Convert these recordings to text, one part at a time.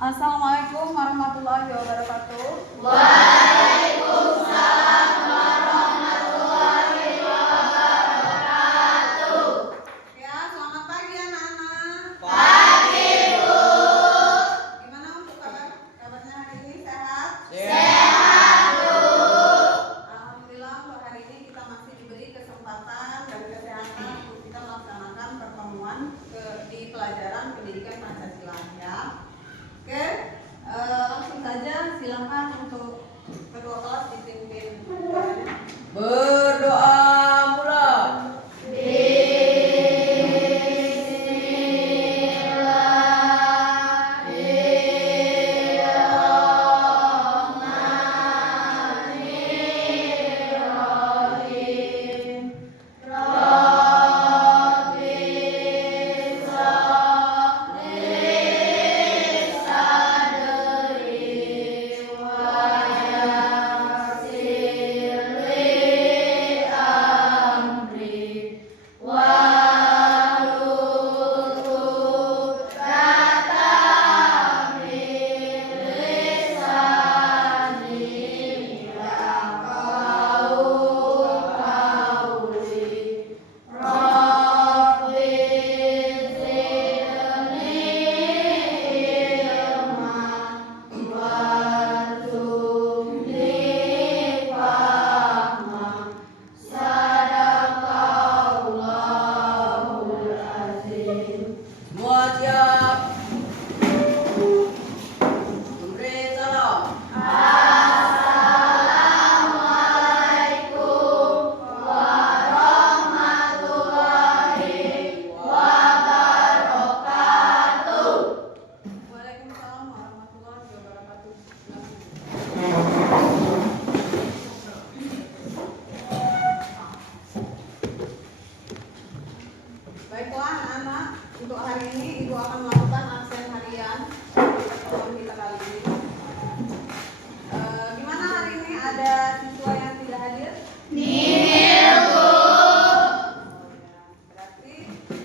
Assalamualaikum warahmatullahi wabarakatuh. Waalaikumsalam warahmatullahi wabarakatuh. Ya, selamat pagi anak-anak. Pagi, Bu. Gimana untuk kabarnya hari ini, sehat? Sehat, Bu. Alhamdulillah untuk hari ini kita masih diberi kesempatan dan kesehatan untuk kita melaksanakan pertemuan di pelajaran pendidikan Pancasila ya. Oke, langsung saja silakan untuk kedua kelas dipimpin berdoa mula. Semua siap. Memberi salam. Assalamualaikum warahmatullahi wabarakatuh. Waalaikumsalam warahmatullahi wabarakatuh. Baiklah anak-anak, untuk hari ini Ibu akan melakukan absen harian di pertemuan kita kali ini. Gimana hari ini, ada siswa yang tidak hadir? Nihil, Bu. Berarti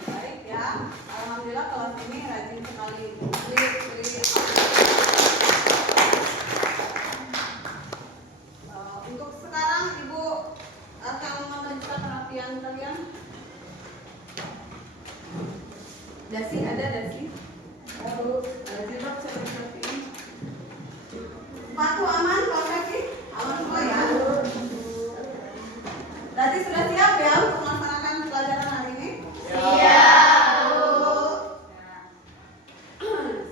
baik ya. Alhamdulillah kelas ini rajin sekali. Beri. Untuk sekarang Ibu akan memeriksa perhatian kalian. Dasi ada dasi? Lalu jilbab seperti ini. Sepatu aman, kaos kaki aman semua ya. Berarti sudah siap ya untuk melaksanakan pelajaran hari ini? Siap, Bu.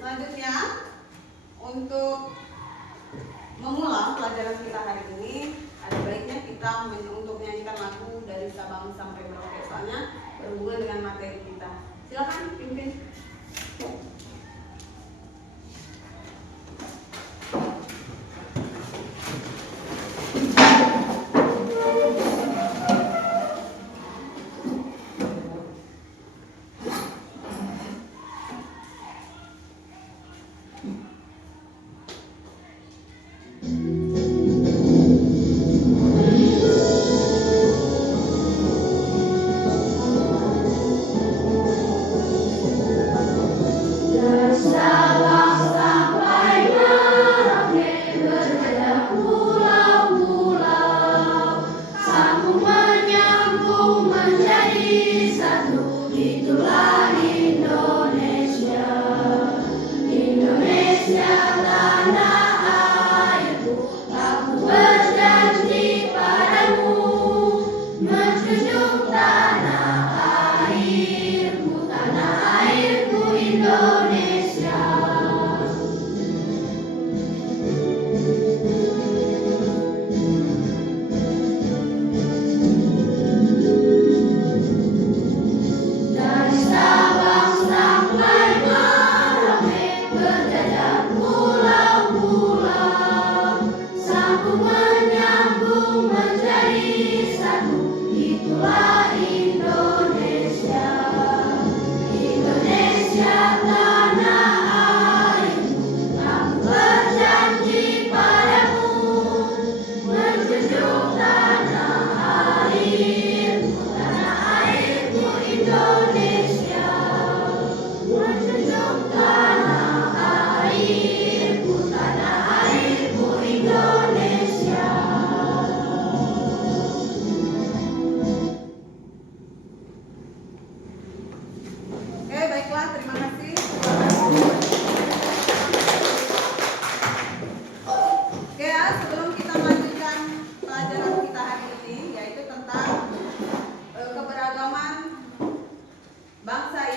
Selanjutnya, untuk mengulang pelajaran kita hari ini, ada baiknya kita untuk menyanyikan lagu dari Sabang sampai Merauke, soalnya berhubungan dengan materi kita. Silakan pimpin.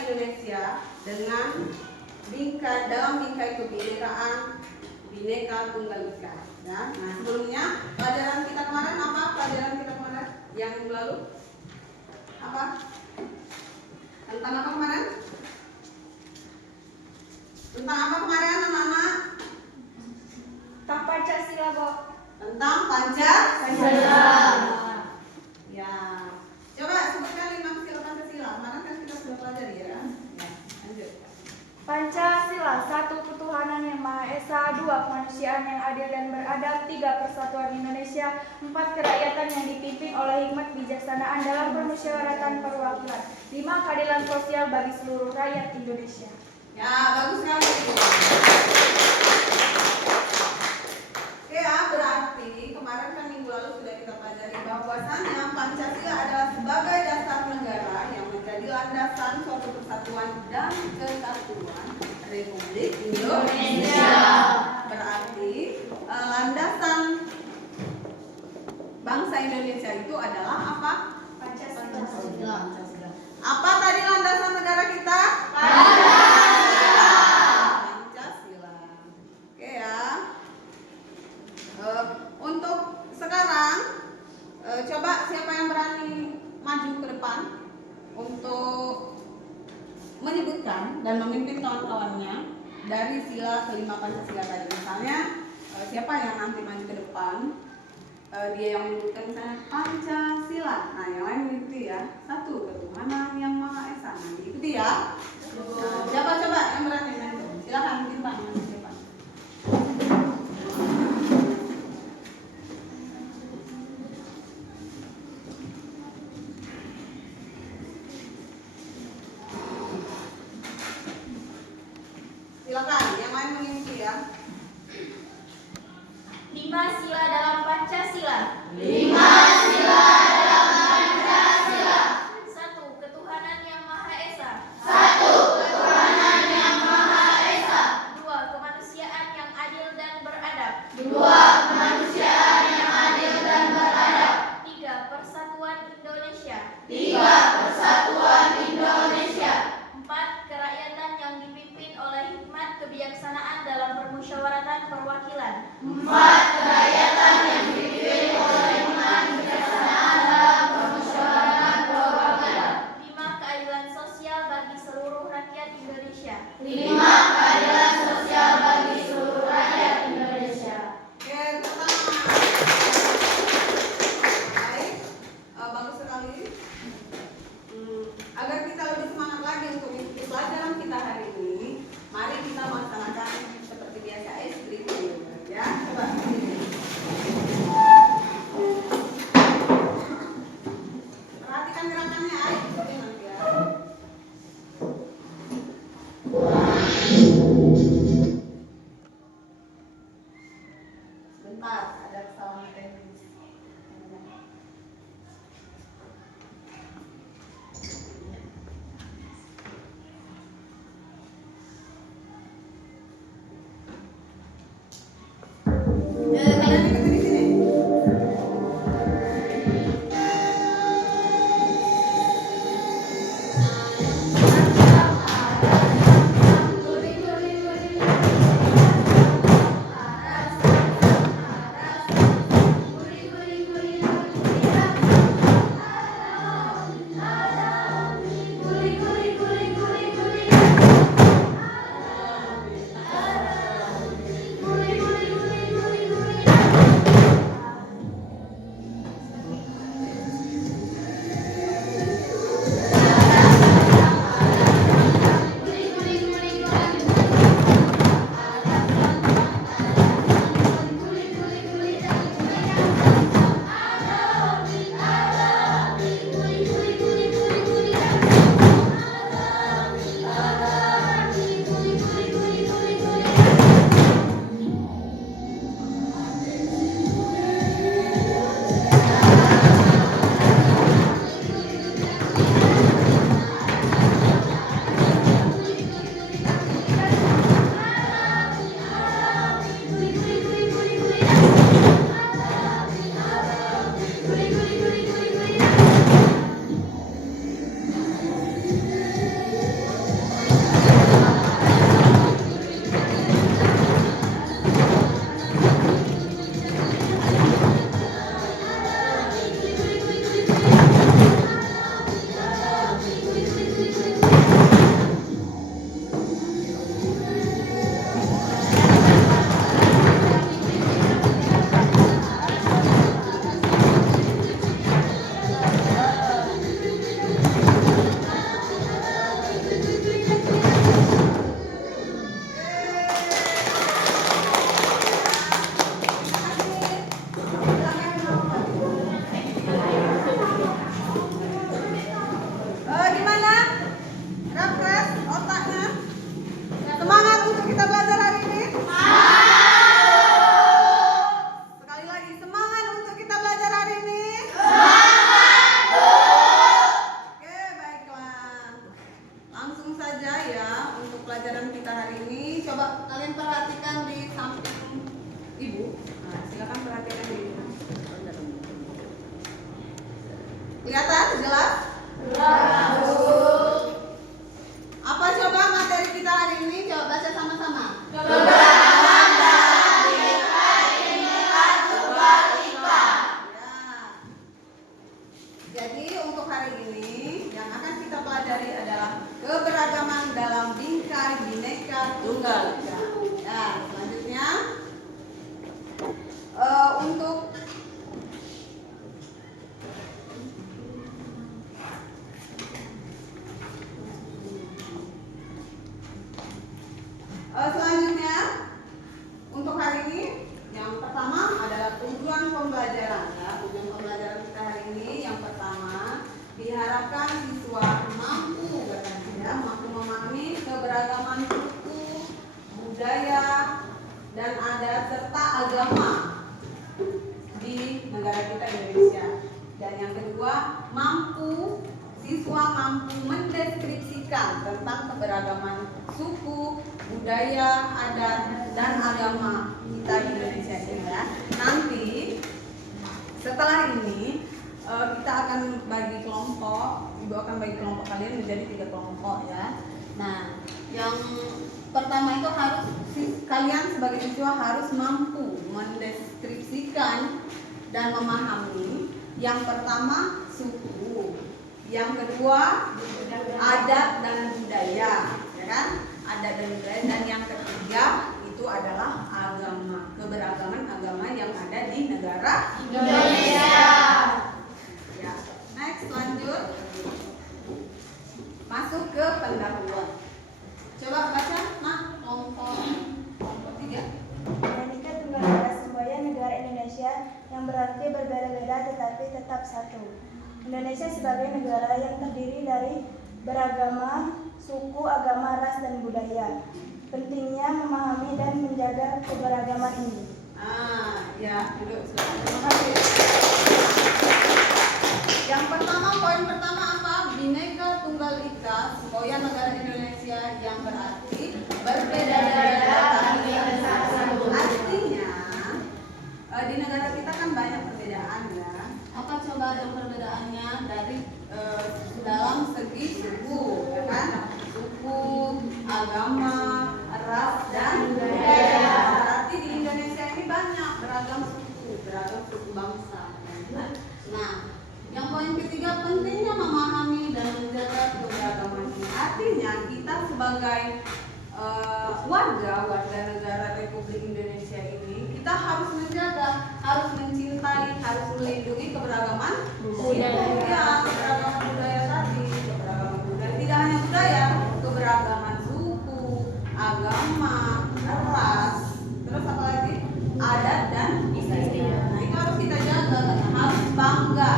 Indonesia dengan dalam bingkai kebinekaan Bhinneka Tunggal Ika. Ya. Nah, sebelumnya pelajaran kita kemarin apa? Pelajaran kita kemarin yang minggu lalu apa? Tentang apa kemarin? Tentang apa kemarin anak-anak? Tentang Pancasila, Bu. Tentang Pancasila. Ya. Coba sebutkan 5 sila Pancasila. Kemarin kan kita sudah pelajari ya. Ya, lanjut. Pancasila, 1. Ketuhanan yang Maha Esa, 2. Kemanusiaan yang adil dan beradab, 3. Persatuan Indonesia, 4. Kerakyatan yang dipimpin oleh hikmat bijaksanaan dalam permusyawaratan perwakilan, 5. Keadilan sosial bagi seluruh rakyat Indonesia. Ya, bagus sekali. Oke ya, berarti kemarin kan minggu lalu sudah kita pelajari bahwasannya Pancasila adalah sebagai dasar negara yang menjadi landasan suatu persatuan dan kesatuan Republik Indonesia. Berarti landasan bangsa Indonesia itu adalah apa? Pancasila. Apa tadi landasan negara kita? Pancasila. Oke ya. Untuk sekarang coba siapa yang berani maju ke depan untuk menyebutkan dan memimpin kawan-kawannya dari sila kelima Pancasila tadi. Misalnya siapa yang nanti maju ke depan, dia yang menyebutkan misalnya Pancasila. Nah, yang lain mengikuti ya. 1. Ketuhanan yang Maha Esa. Nah, diikuti ya. Nah, siapa coba yang berani maju? Silakan mungkin Pak. Siapa? Silakan, yang lain mengikuti ya. 5 sila dalam Pancasila. 1. Ketuhanan yang Maha Esa. 2. Kemanusiaan yang adil dan beradab. 3. Persatuan Indonesia. 4. Kerakyatan yang dipimpin oleh hikmat kebijaksanaan dalam permusyawaratan perwakilan. 5. Keadilan sosial bagi seluruh rakyat Indonesia. Oke, pertama. Baik, bagus sekali. Agar kita lebih semangat lagi untuk mengikuti pelajaran kita hari ini, mari kita melaksanakan seperti biasa berikut ya. Coba. Perhatikan gerakannya, ikuti nanti ya. saja ya untuk pelajaran kita hari ini. Coba kalian perhatikan di samping ibu. Nah, silakan perhatikan di ibu. Kelihatan jelas? Apa coba materi kita hari ini? Coba baca sama-sama. Jadi untuk hari ini yang akan kita pelajari adalah keberagaman dalam bingkai Bhinneka Tunggal Ika. Ya, selanjutnya untuk selanjutnya untuk hari ini yang pertama adalah tujuan pembelajaran ya. Tujuan pembelajaran kita hari ini yang pertama diharapkan siswa mampu katanya ya, mampu memahami keberagaman suku, budaya dan adat serta agama di negara kita Indonesia. Dan yang kedua, siswa mampu mendeskripsikan tentang keberagaman suku, budaya, adat, dan agama kita di Indonesia ini ya. Nanti setelah ini kita akan bagi kelompok, ibu akan bagi kelompok kalian menjadi 3 kelompok ya. Nah, yang pertama itu harus kalian sebagai siswa harus mampu mendeskripsikan dan memahami. Yang pertama suku, yang kedua adat dan budaya, ya kan? Adat dan budaya, dan yang ketiga itu adalah agama, keberagaman agama yang ada di negara Indonesia. Ya, next lanjut. Masuk ke pendahuluan. Coba baca, Mak, kelompok 3. Bhinneka Tunggal Ika semboyan negara Indonesia yang berarti berbeda-beda tetapi tetap satu. Indonesia sebagai negara yang terdiri dari beragama suku, agama, ras, dan budaya. Pentingnya memahami dan menjaga keberagaman ini. Ya, duduk. Terima kasih. Yang pertama, poin pertama apa? Bhinneka Tunggal Ika, semboyan negara Indonesia yang berarti berbeda-beda tapi tetap satu. Artinya, di negara kita kan banyak perbedaan ya. Apa coba yang perbedaannya dari dalam segi suku, ya kan? Suku, agama, ras, dan budaya. Berarti di Indonesia ini banyak beragam suku bangsa. Nah, yang poin ketiga, pentingnya memahami dan menjaga keberagaman ini. Artinya kita sebagai warga negara Republik Indonesia ini, kita harus menjaga, harus mencintai, harus melindungi keberagaman budaya. Keberagaman budaya tadi, keberagaman budaya tidak hanya budaya, keberagaman suku, agama, ras, terus apa lagi? Adat dan budaya. Nah, itu harus kita jaga, harus bangga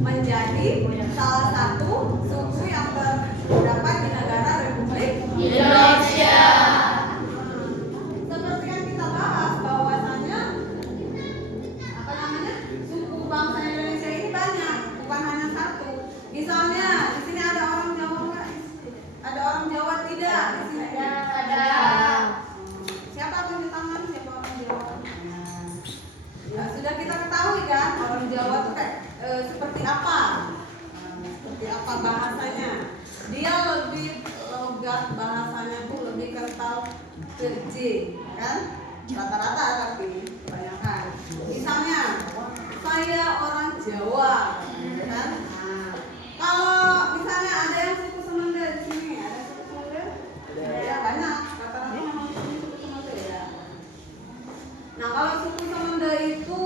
menjadi salah satu suku yang terdapat di negara Republik Indonesia. Seperti yang kita bahas bahwasanya suku bangsa Indonesia ini banyak, bukan hanya satu. Misalnya di sini ada orang Jawa nggak? Ada orang Jawa tidak? Di sini Ada. Siapa tunjuk tangan? Siapa orang Jawa? Ya, sudah kita ketahui kan orang Jawa itu kayak seperti apa? Seperti apa bahasanya? Dia lebih logat bahasanya tuh lebih kental ke J, kan? Rata-rata tapi kebanyakan. Misalnya saya orang Jawa, kan? Nah, kalau misalnya ada yang suku Semenda di sini, ada suku Semenda? Ya banyak. Rata-rata memang suku Semenda ya. Nah, kalau suku Semenda itu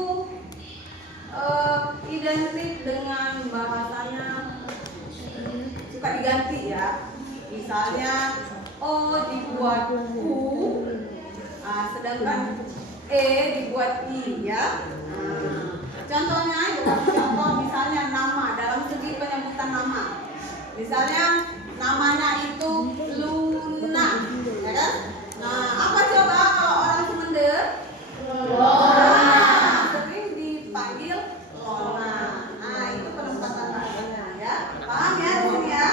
identik dengan bahasanya suka diganti ya. Misalnya O dibuat U, sedangkan E dibuat I ya. Contohnya contoh misalnya nama dalam segi penyebutan nama. Misalnya namanya itu Luna, ya kan? Nah, apa coba kalau orang Sumender? Sering dipanggil Lona. Nah, itu penempatan namanya ya. Paham ya di sini ya?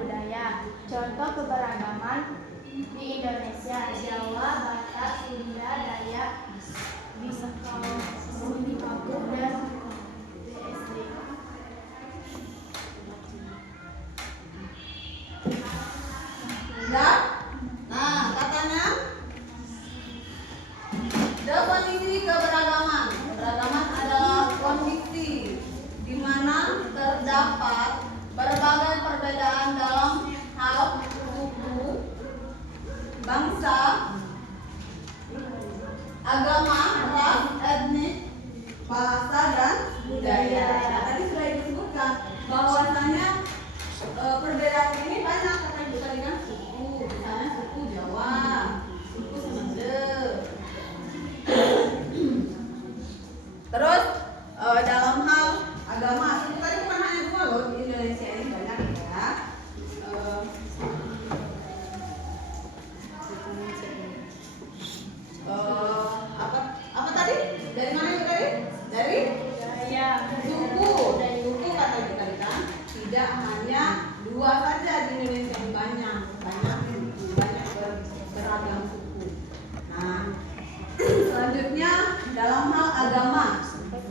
budaya. Contoh keberagaman di Indonesia: Jawa, Batak, Sunda, Dayak, Bingkai, dan BSD. Ya? Nah, katanya definisi keberagaman. Keberagaman adalah kondisi di mana terdapat berbagai perbedaan dalam hal suku, bangsa, agama, ras, etnis, bahasa, dan budaya. Nah, tadi sudah disebutkan bahwasanya perbedaan ini banyak, karena bisa dengan suku, misalnya suku Jawa, suku Sunda. Terus dalam hal agama, suku tadi bukan hanya dua loh, di Indonesia ini banyak ya. Apa tadi? Dari mana itu tadi? Dari suku. Suku kata kita kan tidak hanya dua saja di Indonesia, yang banyak beragam suku. Nah, selanjutnya dalam hal agama.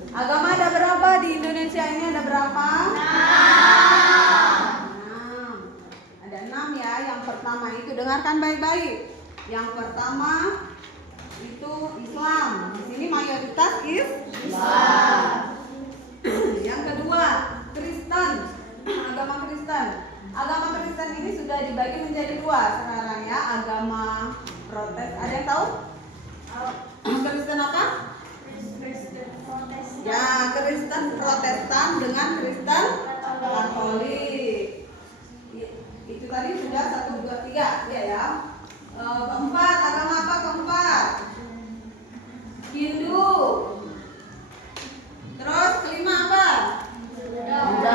Agama ada berapa di Indonesia ini? Ada berapa? 6. Ada 6 ya. Yang pertama itu dengarkan baik-baik. Yang pertama itu Islam. Di sini mayoritas Islam. Yang kedua Kristen. Agama Kristen. Agama Kristen ini sudah dibagi menjadi 2 sekarang ya. Agama Protestan. Ada yang tahu? Kristen apa? Ya, Kristen Protestan dengan Kristen Katolik. Itu tadi sudah 1, 2, 3 ya. Keempat, agama apa keempat? Hindu. Terus kelima apa? Buddha.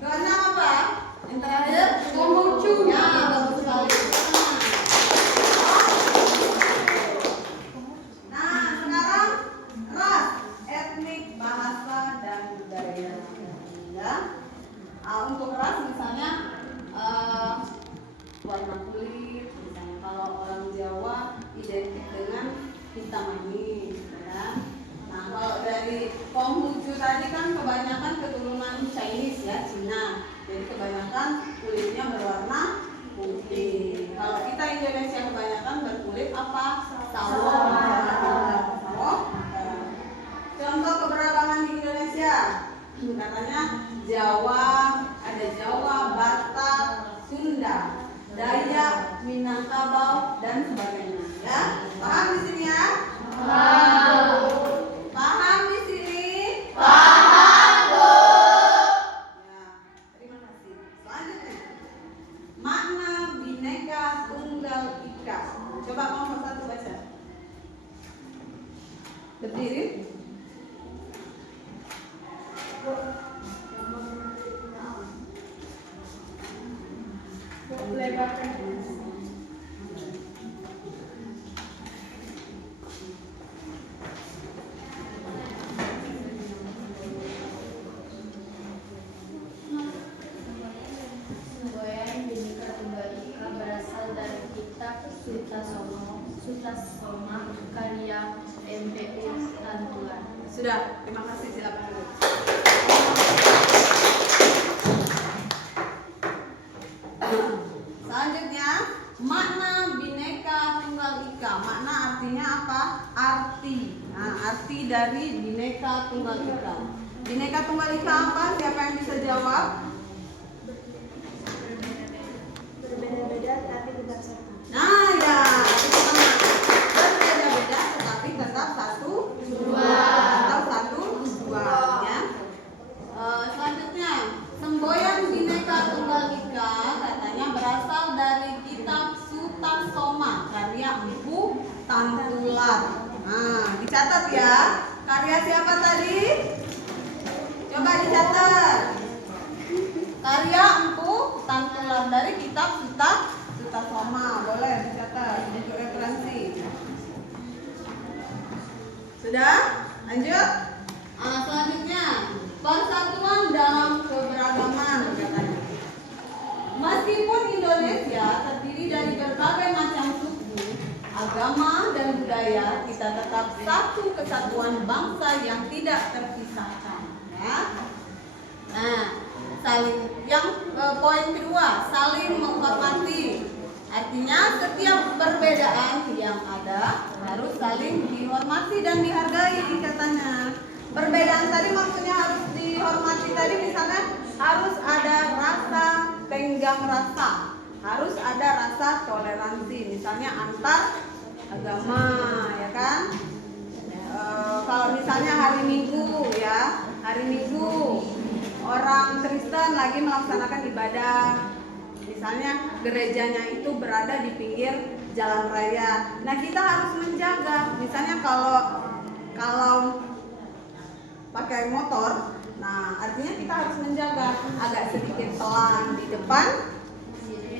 Keenam apa? Yang terakhir Konghucu. Ya, bagus sekali. Nah, sekarang ras, etnik, bahasa, dan budaya. Ya. Untuk ras misalnya warna kulit, misalnya kalau orang Jawa identik dengan hitam manis, ya. Nah, kalau dari Konghucu tadi kan kebanyakan keturunan Chinese ya, Cina. Jadi kebanyakan kulitnya berwarna putih. Kalau kita Indonesia kebanyakan berkulit apa? Sawo. Contoh keberagaman di Indonesia, katanya Jawa, ada Jawa, Batak, Sunda, Dayak, Minangkabau, dan sebagainya. Ya, paham di sini ya? Paham di sini? Paham, Bu. Ya, terima kasih. Selanjutnya, makna Bhinneka Tunggal Ika. Coba kelompok 1 baca. Berdiri. Semboyan Bhinneka Tunggal Ika berasal dari kitab Sutasoma karya MPU Tantular. Sudah, terima kasih, silakan dulu. Selanjutnya, makna Bhinneka Tunggal Ika. Makna artinya apa? Arti. Nah, arti dari Bhinneka Tunggal Ika. Bhinneka Tunggal Ika apa? Siapa yang bisa jawab? Berbeda-beda tapi tetap satu. Nah, ya, itu sama. Berbeda-beda tetapi tetap satu dua. Ya. Selanjutnya, semboyan Bhinneka Tunggal Ika katanya berasal dari kitab Sutasoma karya Empu Tantular. Nah, dicatat ya. Karya siapa tadi? Coba dicatat. Karya Empu Tantular dari kitab Sutasoma. Boleh dicatat untuk referensi. Sudah? Lanjut. Selanjutnya, persatuan dalam keberagaman katanya. budaya, kita tetap satu kesatuan bangsa yang tidak terpisahkan. Ya. Nah, poin kedua, saling menghormati. Artinya setiap perbedaan yang ada harus saling dihormati dan dihargai katanya. Perbedaan tadi maksudnya harus dihormati tadi, misalnya harus ada rasa tenggang rasa, harus ada rasa toleransi, misalnya antar agama, ya kan? Kalau misalnya hari Minggu ya, hari Minggu orang Kristen lagi melaksanakan ibadah, misalnya gerejanya itu berada di pinggir jalan raya. Nah, kita harus menjaga. Misalnya kalau pakai motor, nah artinya kita harus menjaga agak sedikit pelan di depan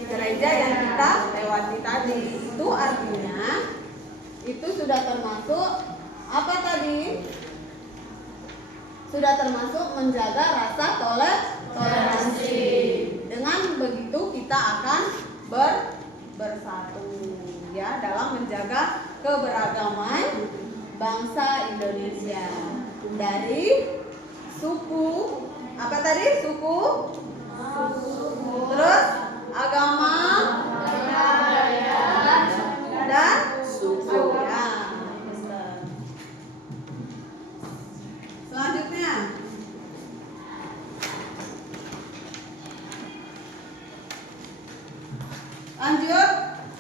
gereja yang kita lewati tadi. Itu artinya itu sudah termasuk apa tadi? Sudah termasuk menjaga rasa toleransi. Dengan begitu kita akan bersatu ya dalam menjaga keberagaman bangsa Indonesia. Dari suku, apa tadi? Suku, terus agama, dan suku. Ya. Selanjutnya, lanjut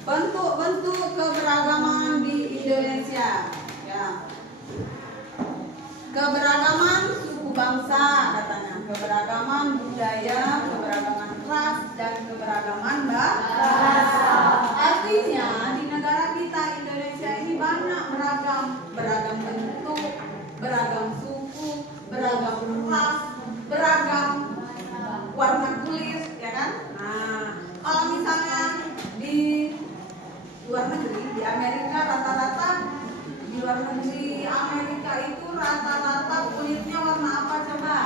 bentuk-bentuk keberagaman di Indonesia. Ya. Keberagaman suku bangsa katanya, keberagaman budaya, keberagaman ras, dan keberagaman bahasa. Artinya di negara kita Indonesia ini banyak beragam bentuk, beragam suku, beragam ras, beragam warna kulit, ya kan? Nah, kalau misalnya di luar negeri, di Amerika rata-rata di luar negeri Amerika itu rata-rata kulitnya warna apa coba?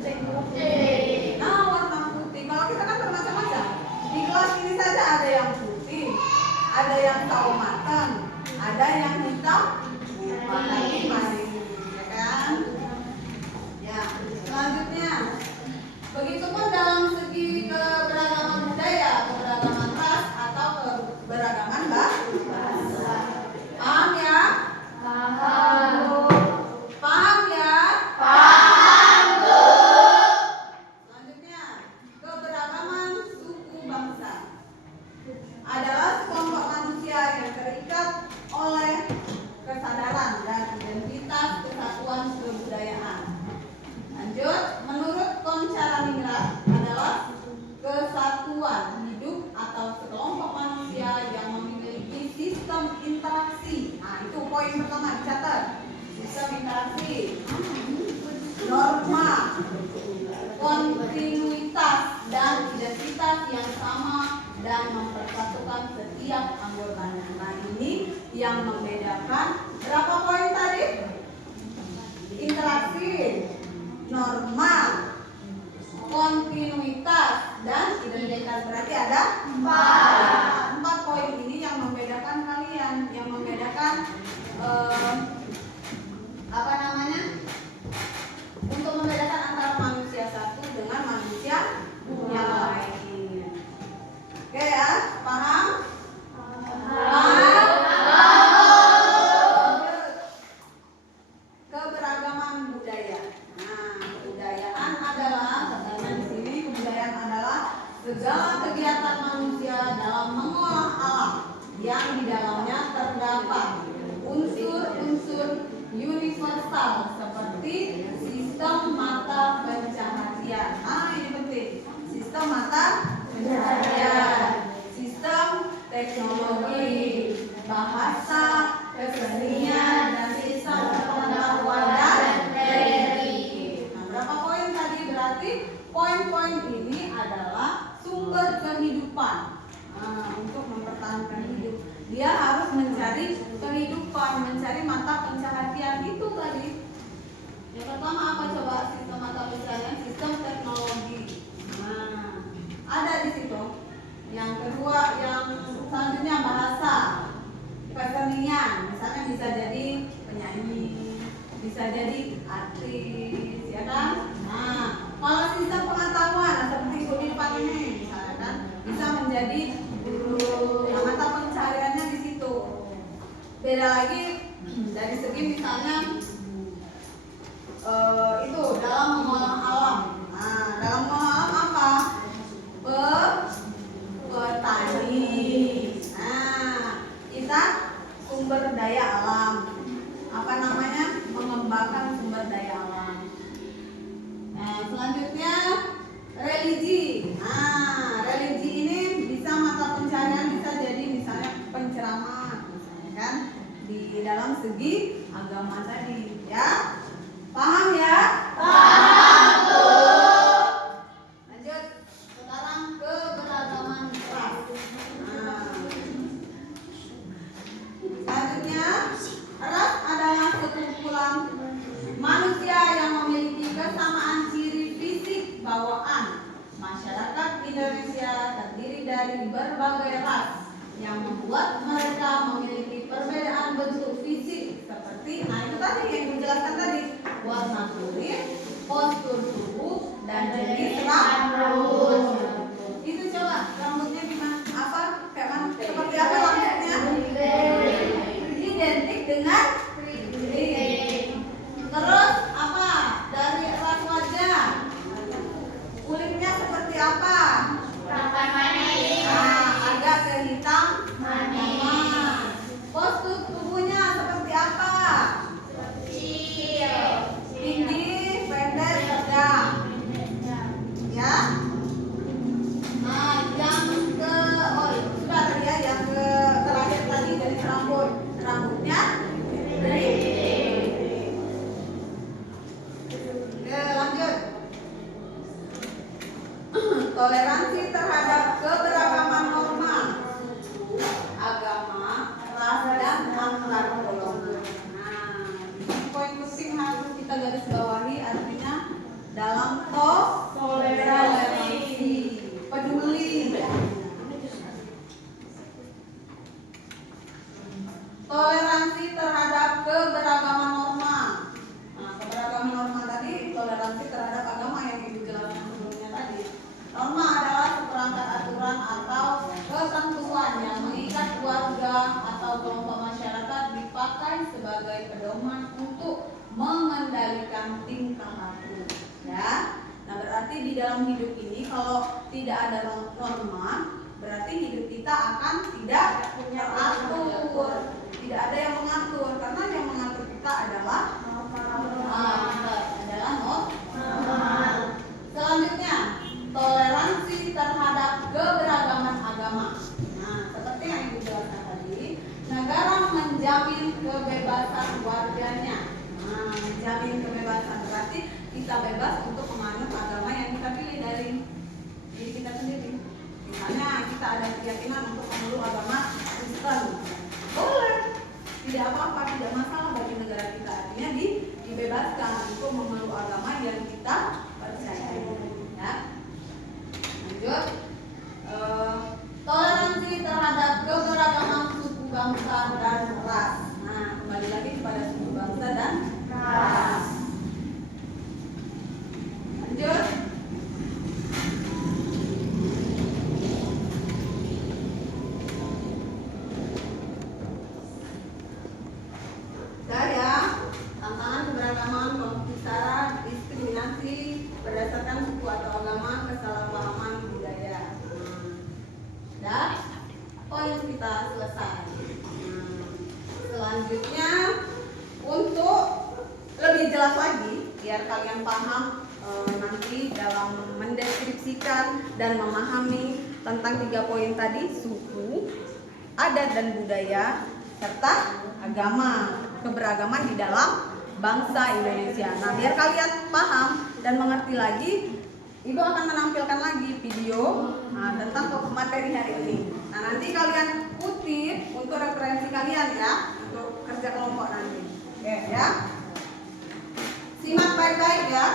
Putih. Nah, warna putih. Kalau kita kan bermacam-macam. Di kelas ini saja ada yang putih, ada yang sawo matang, ada yang hitam, matang manis, ya kan? Ya. Selanjutnya, begitupun dalam segi keberagaman budaya, keberagaman ras atau keberagaman bahasa. Paham ya? Paham. Paham ya? Paham, Bu. Selanjutnya, keberagaman suku bangsa adalah sekelompok manusia yang terikat oleh kesadaran dan identitas kesatuan kebudayaan. Lanjut, menurut Koncaraningrat adalah kesatuan hidup atau sekelompok manusia yang memiliki sistem interaksi. Nah, itu poin pertama dicatat. Sistem interaksi, norma, kontinuitas dan identitas yang sama dan mempersatukan setiap anggotanya. Nah, ini yang membedakan berapa poin tadi? Interaksi, norma, kontinuitas, dan identitas. Berarti ada 4 poin ini yang membedakan kalian, yang membedakan untuk membedakan antara manusia satu dengan manusia yang lain. Oke ya, paham? Paham? Keberagaman budaya. Nah, kebudayaan adalah, katanya di sini, kebudayaan adalah segala kegiatan manusia dalam mengolah alam yang di dalamnya terdapat unsur-unsur universal seperti sistem mata pencaharian. Ini penting. Sistem mata pencaharian, sistem teknologi, bahasa, kesenian, dan sistem pengetahuan dan teknik. Nah, berapa poin tadi? Berarti poin-poin ini adalah sumber kehidupan. Untuk mempertahankan hidup, dia harus mencari kehidupan, mencari mata pencaharian itu tadi. Yang pertama apa coba? Sistem mata pencaharian, sistem teknologi. Nah, ada di situ. Yang kedua, yang selanjutnya bahasa, kesenian. Misalnya bisa bisa jadi artis, ya kan? Nah, kalau sisa pengetahuan seperti di depan ini, misalnya kan, bisa menjadi guru. Nah, mata pencariannya di situ. Beda lagi dari segi misalnya itu dalam mengolah alam. Nah, dalam mengolah alam apa? Petani. Nah, kita sumber daya alam. Apa namanya? Mengembangkan sumber daya alam. Nah, selanjutnya religi. Nah, religi ini bisa mata pencarian, bisa jadi misalnya penceramah, misalnya kan, di dalam segi agama tadi, ya. Paham ya? Paham, Bu. Lanjut. Sekarang keberagaman ras. Nah, selanjutnya, ras adalah sekumpulan manusia yang memiliki kesamaan ciri fisik bawaan. Masyarakat Indonesia terdiri dari berbagai ras yang membuat mereka memiliki perbedaan bentuk fisik seperti, nah itu tadi yang dijelaskan tadi, warna kulit, postur tubuh, dan jenis rambut. Itu coba rambutnya gimana? Apa? Kayak mana? Seperti apa rambutnya? Identik dengan keriting. Terus apa? Dari ras wajah, kulitnya seperti apa? Agak kehitam manis. Postur tubuhnya seperti apa? Tinggi, pendek, sedang. Ya. Nah, yang sudah tadi ya, yang terakhir tadi dari rambut. Rambutnya keriting. Oke, lanjut. Toleransi terhadap keberagaman norma, agama, ras, dan antar golongan. Nah, ini poin penting harus kita garis bawahi, artinya dalam toleransi, peduli. Toleransi terhadap keberagaman norma. Nah, keberagaman norma tadi toleransi terhadap agama yang dijelaskan sebelumnya tadi. Norma adalah seperangkat aturan atau ketentuan yang mengikat keluarga atau kelompok masyarakat dipakai sebagai pedoman untuk mengendalikan tingkah laku. Ya, nah berarti di dalam hidup ini kalau tidak ada norma, berarti hidup kita akan tidak teratur. Tidak ada yang mengatur, karena yang mengatur kita adalah norma. Selanjutnya, toleransi terhadap keberagaman agama. Nah, seperti yang Ibu jelaskan tadi, negara menjamin kebebasan warganya. Nah, menjamin kebebasan berarti kita bebas untuk menganut agama yang kita pilih dari diri kita sendiri. Misalnya kita ada keyakinan untuk memeluk agama Kristen, boleh, tidak apa-apa, tidak masalah bagi negara kita. Artinya dibebaskan untuk memeluk agama yang kita percaya. Ya. Lanjut. Toleransi terhadap keberagaman suku bangsa dan ras. Nah, kembali lagi kepada suku bangsa dan ras. Lanjut. Tantangan keberagaman, konflik sara, diskriminasi berdasarkan suku atau agama, kesalahpahaman budaya. Dan poin kita selesai. Selanjutnya, untuk lebih jelas lagi, biar kalian paham nanti dalam mendeskripsikan dan memahami tentang 3 poin tadi, suku, adat dan budaya, serta agama, keberagaman di dalam bangsa Indonesia. Nah, biar kalian paham dan mengerti lagi, Ibu akan menampilkan lagi video tentang materi hari ini. Nah, nanti kalian kutip untuk referensi kalian ya, untuk kerja kelompok nanti. Oke ya. Simak baik-baik ya.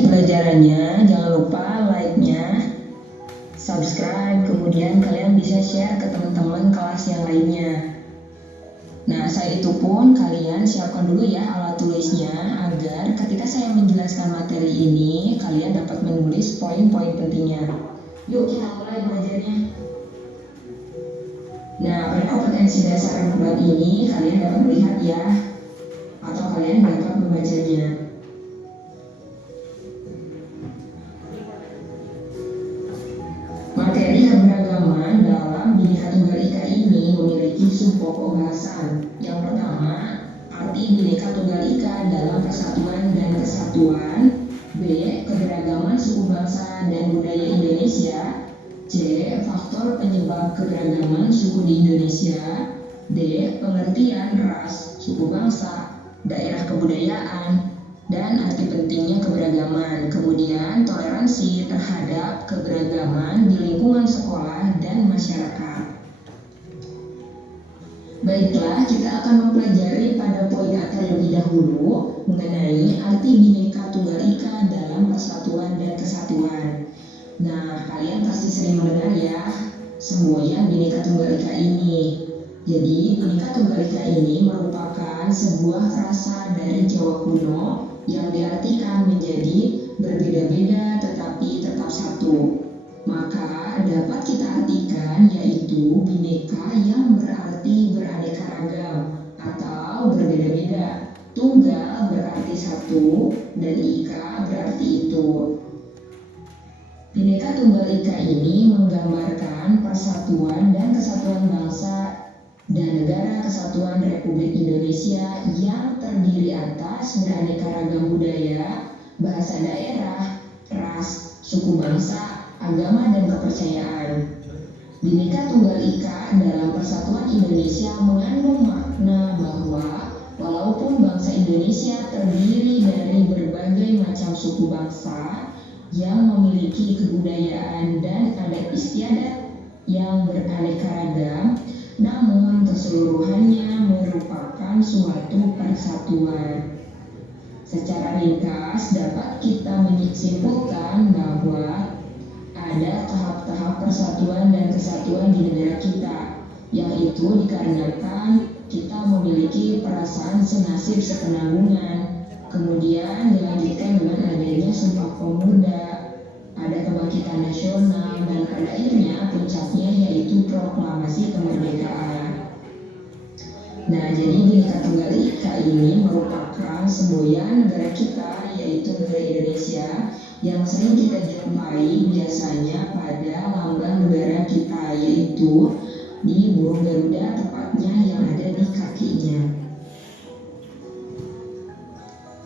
pelajarannya. Jangan lupa like-nya, subscribe, kemudian kalian bisa share ke teman-teman kelas yang lainnya. Nah, saya itu pun kalian siapkan dulu ya alat tulisnya agar ketika saya menjelaskan materi ini kalian dapat menulis poin-poin pentingnya. Yuk kita mulai belajarnya. Nah, pada kompetensi dasar buat ini kalian dapat melihat ya, atau kalian dapat membacanya. Materi keberagaman dalam Bhinneka Tunggal Ika ini memiliki subpokok bahasan. Yang pertama, arti Bhinneka Tunggal Ika dalam persatuan dan kesatuan. B. Keberagaman suku bangsa dan budaya Indonesia. C. Faktor penyebab keberagaman suku di Indonesia. D. Pengertian ras, suku bangsa, daerah kebudayaan, dan arti pentingnya keberagaman. Kemudian toleransi terhadap keberagaman di lingkungan sekolah dan masyarakat. Baiklah, kita akan mempelajari pada poin A terlebih dahulu mengenai arti Bhinneka Tunggal Ika dalam persatuan dan kesatuan. Nah, kalian pasti sering mendengar ya semboyan Bhinneka Tunggal Ika ini. Jadi, Bhinneka Tunggal Ika ini merupakan sebuah frasa dari Jawa kuno yang diartikan menjadi berbeda-beda tetapi tetap satu. Maka dapat kita artikan yaitu Bhinneka yang berarti beraneka ragam atau berbeda-beda. Tunggal berarti satu dan Ika berarti itu. Bhinneka Tunggal Ika ini menggambarkan persatuan dan kesatuan bangsa dan Negara Kesatuan Republik Indonesia yang terdiri atas beraneka ragam budaya, bahasa daerah, ras, suku bangsa, agama, dan kepercayaan. Bhinneka Tunggal Ika dalam persatuan Indonesia mengandung makna bahwa walaupun bangsa Indonesia terdiri dari berbagai macam suku bangsa yang memiliki kebudayaan dan adat istiadat yang beraneka ragam, namun keseluruhannya merupakan suatu persatuan. Secara ringkas dapat kita menyimpulkan bahwa ada tahap-tahap persatuan dan kesatuan di negara kita, yaitu dikarenakan kita memiliki perasaan senasib sepenanggungan. Kemudian dilanjutkan dengan adanya Sumpah Pemuda, ada kebangkitan nasional, dan pada akhirnya puncaknya yaitu proklamasi kemerdekaan. Nah, jadi Bhinneka Tunggal Ika ini merupakan semboyan negara kita, yaitu negara Indonesia, yang sering kita jumpai biasanya pada lambang negara kita, yaitu di burung Garuda, tepatnya yang ada di kakinya.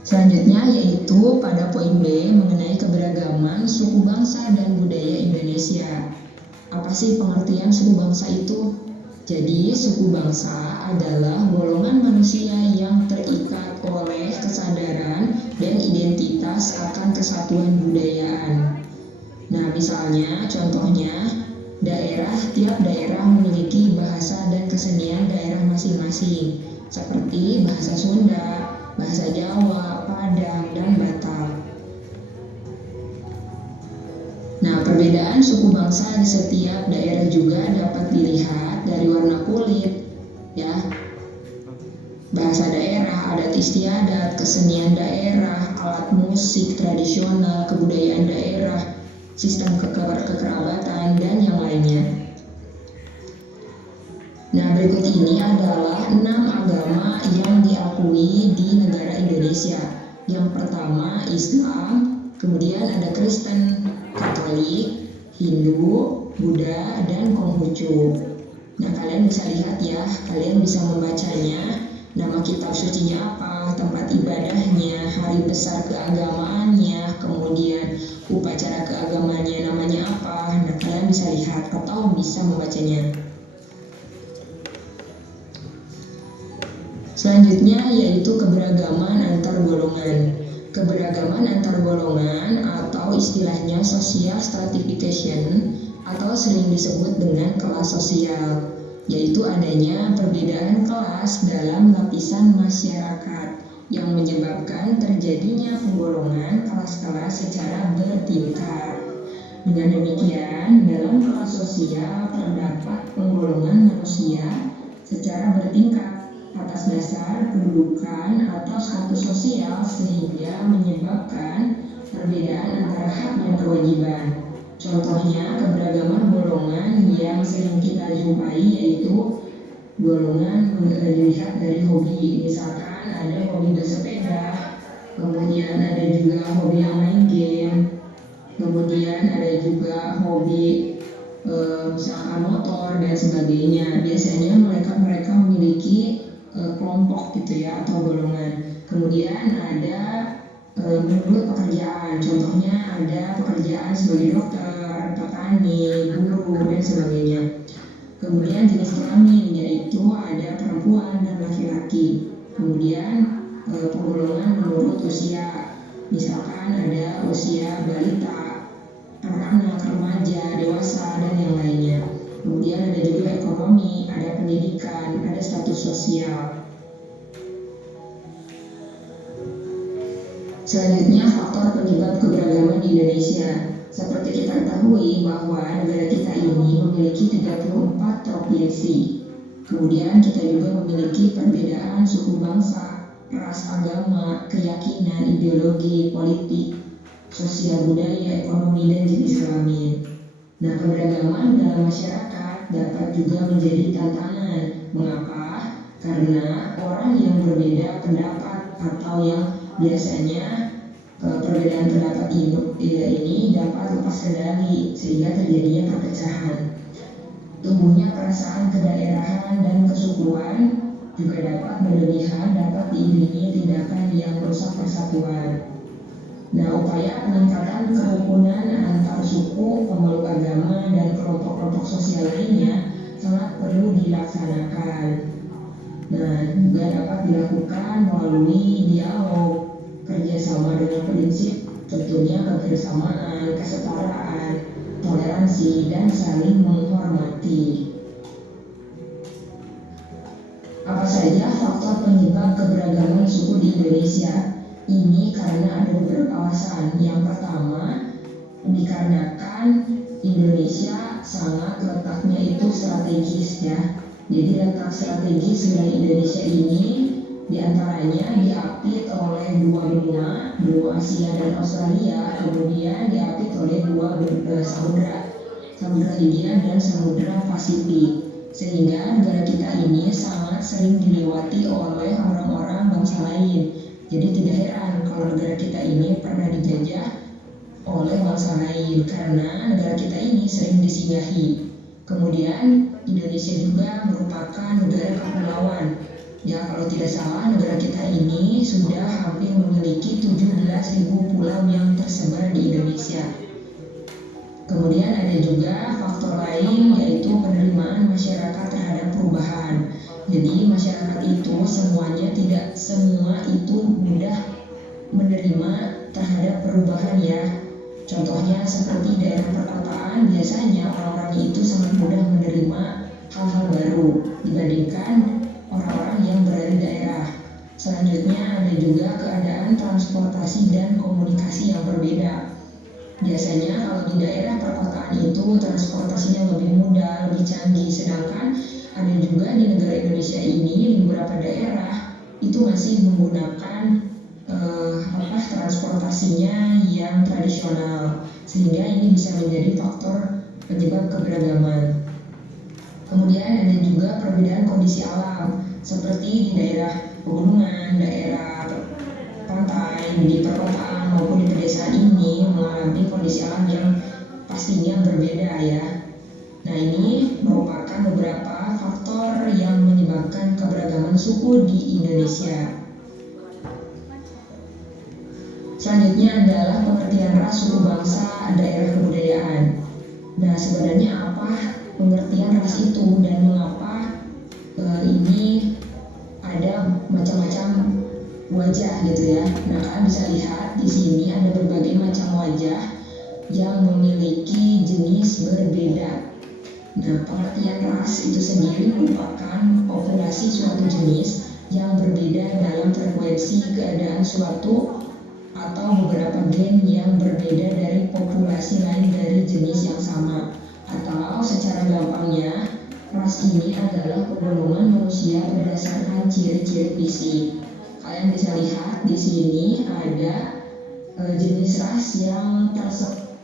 Selanjutnya yaitu pada poin B mengenai keberagaman suku bangsa dan budaya Indonesia. Apa sih pengertian suku bangsa itu? Jadi suku bangsa adalah golongan manusia yang terikat oleh kesadaran dan identitas akan kesatuan budayaan. Nah, misalnya contohnya tiap daerah memiliki bahasa dan kesenian daerah masing-masing, seperti bahasa Sunda, bahasa Jawa, Padang, dan Batak. Nah, perbedaan suku bangsa di setiap daerah juga dapat dilihat dari warna kulit, ya. Bahasa daerah, adat istiadat, kesenian daerah, alat musik tradisional, kebudayaan daerah, sistem kekerabatan, dan yang lainnya. Nah, berikut ini adalah 6 agama yang diakui di negara Indonesia. Yang pertama Islam, kemudian ada Kristen, Katolik, Hindu, Buddha, dan Konghucu. Nah, kalian bisa lihat ya, kalian bisa membacanya. Nama kitab sucinya apa, tempat ibadahnya, hari besar keagamaannya, kemudian upacara keagamaannya namanya apa. Nah, kalian bisa lihat atau bisa membacanya. Selanjutnya yaitu keberagaman antar golongan. Keberagaman antar golongan atau istilahnya social stratification atau sering disebut dengan kelas sosial, yaitu adanya perbedaan kelas dalam lapisan masyarakat. yang menyebabkan terjadinya penggolongan kelas-kelas secara bertingkat. Dengan demikian, dalam kelas sosial terdapat penggolongan manusia secara bertingkat atas dasar kedudukan atau status sosial sehingga menyebabkan perbedaan antara hak dan kewajiban. Contohnya, keberagaman golongan yang sering kita jumpai yaitu golongan dilihat dari hobi. Misalkan ada hobi bersepeda, kemudian ada juga hobi yang main game, kemudian ada juga hobi misalkan motor dan sebagainya. Biasanya mereka memiliki kelompok gitu ya, atau golongan. Kemudian ada menurut pekerjaan, contohnya ada pekerjaan sebagai dokter, petani, guru, dan sebagainya. Kemudian jenis kelamin, yaitu ada perempuan dan laki-laki. Kemudian penggolongan menurut usia, misalkan ada usia balita, anak-anak, remaja, dewasa, dan yang lainnya. Kemudian ada juga ekonomi, ada pendidikan, ada status sosial. Selanjutnya, faktor penyebab keberagaman di Indonesia. Seperti kita ketahui bahwa negara kita ini memiliki 34 provinsi. Kemudian kita juga memiliki perbedaan suku bangsa, ras, agama, keyakinan, ideologi, politik, sosial, budaya, ekonomi, dan jenis kelamin. Nah, keberagaman dalam masyarakat dapat juga menjadi tantangan. Mengapa? Karena orang yang berbeda pendapat atau yang biasanya perbedaan pendapat ini dapat lepas kendali sehingga terjadinya perpecahan. Tumbuhnya perasaan kedaerahan dan kesukuan juga dapat berlebihan, dapat diiringi tindakan yang merusak persatuan. Nah, upaya peningkatan kerukunan antar suku, pemeluk agama, dan kelompok-kelompok sosial lainnya sangat perlu dilaksanakan. Nah, juga dapat dilakukan melalui dialog, kerjasama dengan prinsip tentunya kebersamaan, kesetaraan, toleransi, dan saling menghormati. Apa saja faktor penyebab keberagaman suku di Indonesia? Ini karena ada beberapa alasan. Yang pertama, dikarenakan Indonesia sangat letaknya itu strategis ya. Jadi letak strategis wilayah Indonesia ini diantaranya diapit oleh dua benua Asia dan Australia, kemudian diapit oleh dua samudra Hindia dan Samudra Pasifik, sehingga negara kita ini sangat sering dilewati oleh orang-orang bangsa lain. Jadi tidak heran kalau negara kita ini pernah dijajah oleh bangsa lain karena negara kita ini sering disinggahi. Kemudian Indonesia juga merupakan negara kepulauan. Ya, kalau tidak salah negara kita ini sudah hampir memiliki 17.000 pulau yang tersebar di Indonesia. Kemudian ada juga faktor lain yaitu penerimaan masyarakat terhadap perubahan. Jadi masyarakat itu semuanya tidak semua itu mudah menerima terhadap perubahan ya. Contohnya seperti daerah perkotaan, biasanya orang-orang itu sangat mudah menerima hal-hal baru dibandingkan orang-orang yang berada di daerah. Selanjutnya ada juga keadaan transportasi dan komunikasi yang berbeda. Biasanya kalau di daerah perkotaan itu transportasinya lebih mudah, lebih canggih, sedangkan ada juga di negara Indonesia ini di beberapa daerah itu masih menggunakan transportasinya yang tradisional, sehingga ini bisa menjadi faktor penyebab keberagaman. Kemudian ada juga perbedaan kondisi alam, seperti di daerah pegunungan, daerah pantai, di perkotaan maupun di pedesaan ini mengalami kondisi alam yang pastinya berbeda ya. Nah, ini merupakan beberapa faktor yang menyebabkan keberagaman suku di Indonesia. Selanjutnya adalah pengertian ras, suku, bangsa, daerah, kebudayaan. Nah, sebenarnya apa pengertian ras itu dan mengapa ini ada macam-macam wajah gitu ya. Nah, kalian bisa lihat di sini ada berbagai macam wajah yang memiliki jenis berbeda. Nah, pengertian ras itu sendiri merupakan populasi suatu jenis yang berbeda dalam frekuensi keadaan suatu atau beberapa gen yang berbeda dari populasi lain dari jenis yang sama. Atau secara gampangnya, ras ini adalah penggolongan manusia berdasarkan ciri-ciri fisik. Kalian bisa lihat di sini ada jenis ras yang tersebut.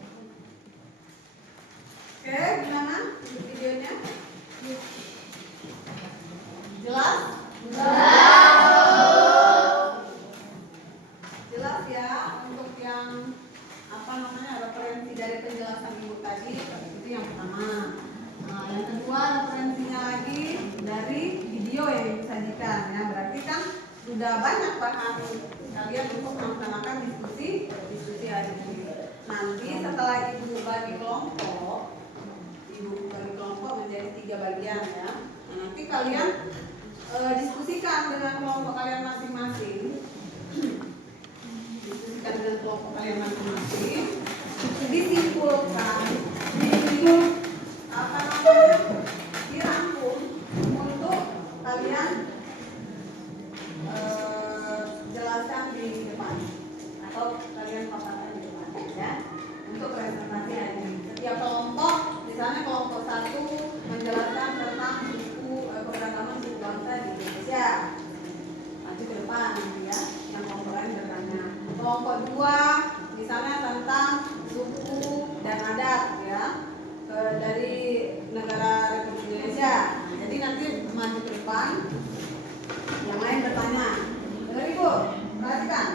Oke, gimana videonya? Jelas? Jelas ya, untuk yang referensi dari penjelasan ibu tadi itu yang pertama. Nah, yang kedua referensinya lagi dari video yang disajikan ya, berarti kan sudah banyak bahan kalian untuk melaksanakan diskusi hari ini. Nanti setelah ibu bagi kelompok menjadi 3 bagian ya. Nah, nanti kalian diskusikan dengan kelompok kalian masing-masing. Disimpulkan, dirangkum untuk kalian jelaskan di depan atau kalian paparkan di depan ya, untuk presentasi hari ini. Setiap kelompok, misalnya kelompok 1 menjelaskan tentang keberagaman suku bangsa di Indonesia, maju ke depan ya, yang kelompok lain bertanya. Kelompok 2 misalnya tentang suku dan adat ya, dari negara Republik Indonesia. Jadi nanti maju ke depan, yang lain bertanya. Dengar ibu, perhatikan.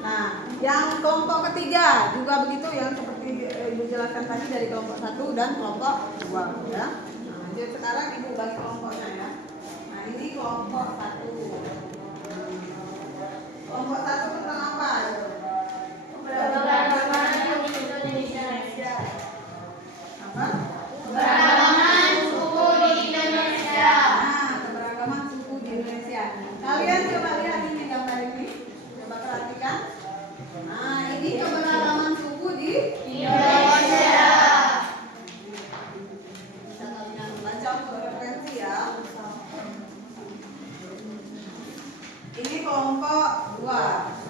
Nah, yang kelompok ketiga juga begitu, yang seperti ibu jelaskan tadi dari kelompok 1 dan kelompok 2 ya. Nah, jadi sekarang ibu bagi kelompoknya ya. Nah, ini kelompok 1. Kelompok 1 tentang apa? Keberagaman suku di Indonesia. Apa? Keberagaman suku di Indonesia. Nah, keberagaman suku di Indonesia. Kalian coba lihat ini gambar ini. Coba perhatikan. Nah, ini keberagaman suku di Indonesia. Bisa kalian baca untuk referensi ya. Ini kelompok 2.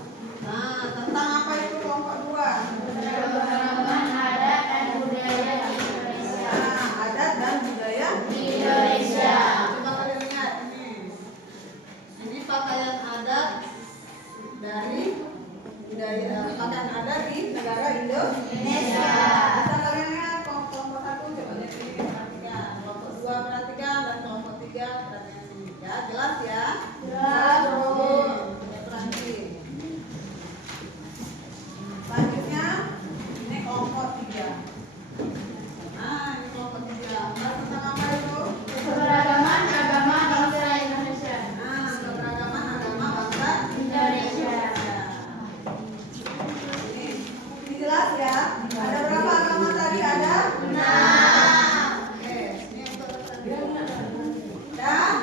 Nah, tentang apa itu kelompok 2? Keberagaman adat dan budaya di Indonesia. Nah, adat dan budaya Di Indonesia. Coba kalian lihat ini. Ini pakaian adat dari budaya pakaian adat di negara Indonesia. Bisa kalian lihat kelompok 1 coba lihat ini, perhatikan. Kelompok 2 perhatikan dan kelompok 3 perhatikan sini. Ya, jelas ya? Jelas, Bu. Referensi. Selanjutnya ini kelompok 3. Nah, ini kelompok 3. Tentang apa itu? Keberagaman agama bangsa Indonesia. Nah, keberagaman agama bangsa Indonesia. Ini jelas ya. Ada berapa agama tadi? Ada 6. Oke, ini untuk dan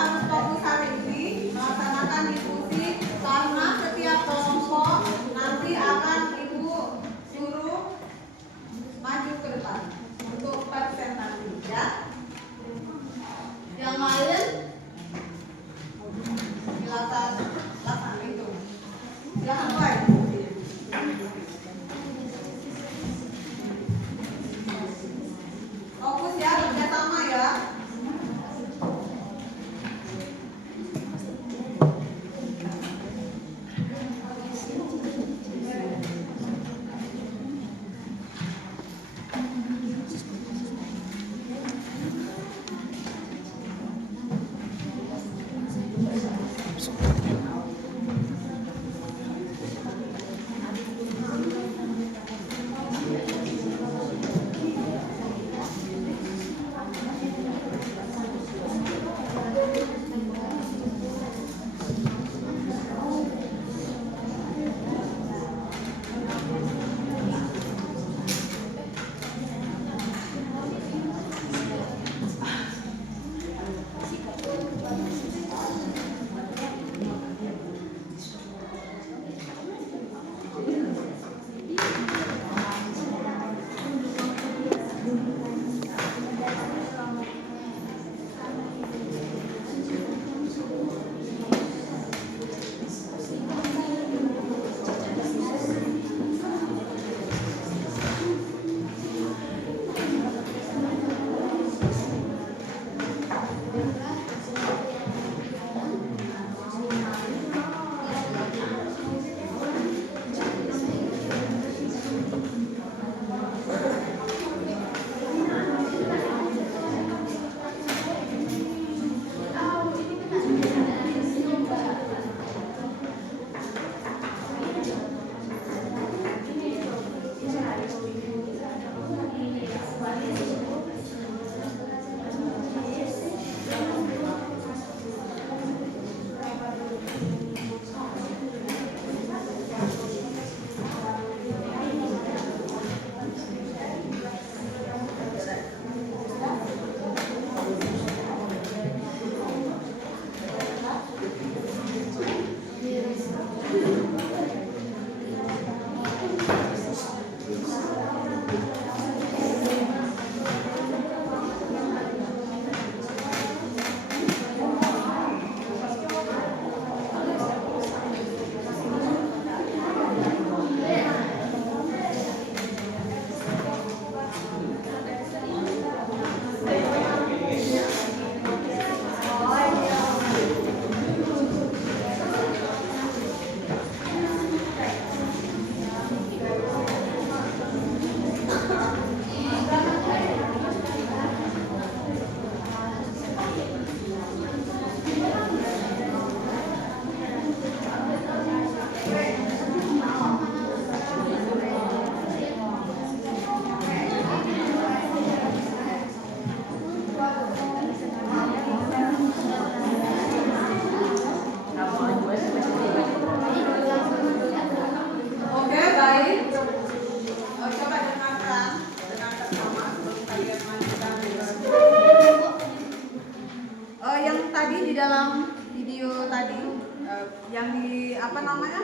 harus fokus hari ini melaksanakan diskusi, karena setiap kelompok nanti akan ibu suruh maju ke depan untuk presentasi ya. Yang lain silakan itu. Silakan Pak. Fokus ya, kerjasama ya. namanya?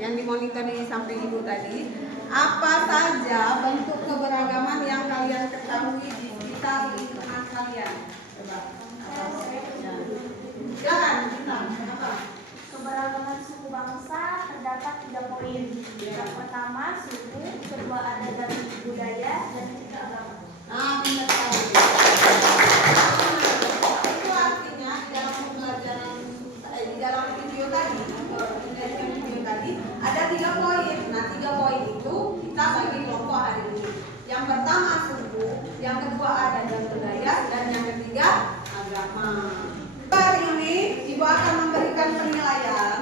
Yang dimonitor di samping ibu tadi. Apa saja bentuk keberagaman yang kalian ketahui di sekitar lingkungan kalian? Coba. Silakan, Bintang. Apa? Keberagaman suku bangsa terdapat 3 poin. Yang pertama suku, kedua adat dan budaya, dan ketiga agama. Nah, benar sekali. Itu artinya di dalam pembelajaran di dalam video tadi, ada 3 poin. Nah, 3 poin itu kita bagi kelompok hari ini. Yang pertama suku, yang kedua adat dan budaya, dan yang ketiga agama. Hari ini Ibu akan memberikan penilaian.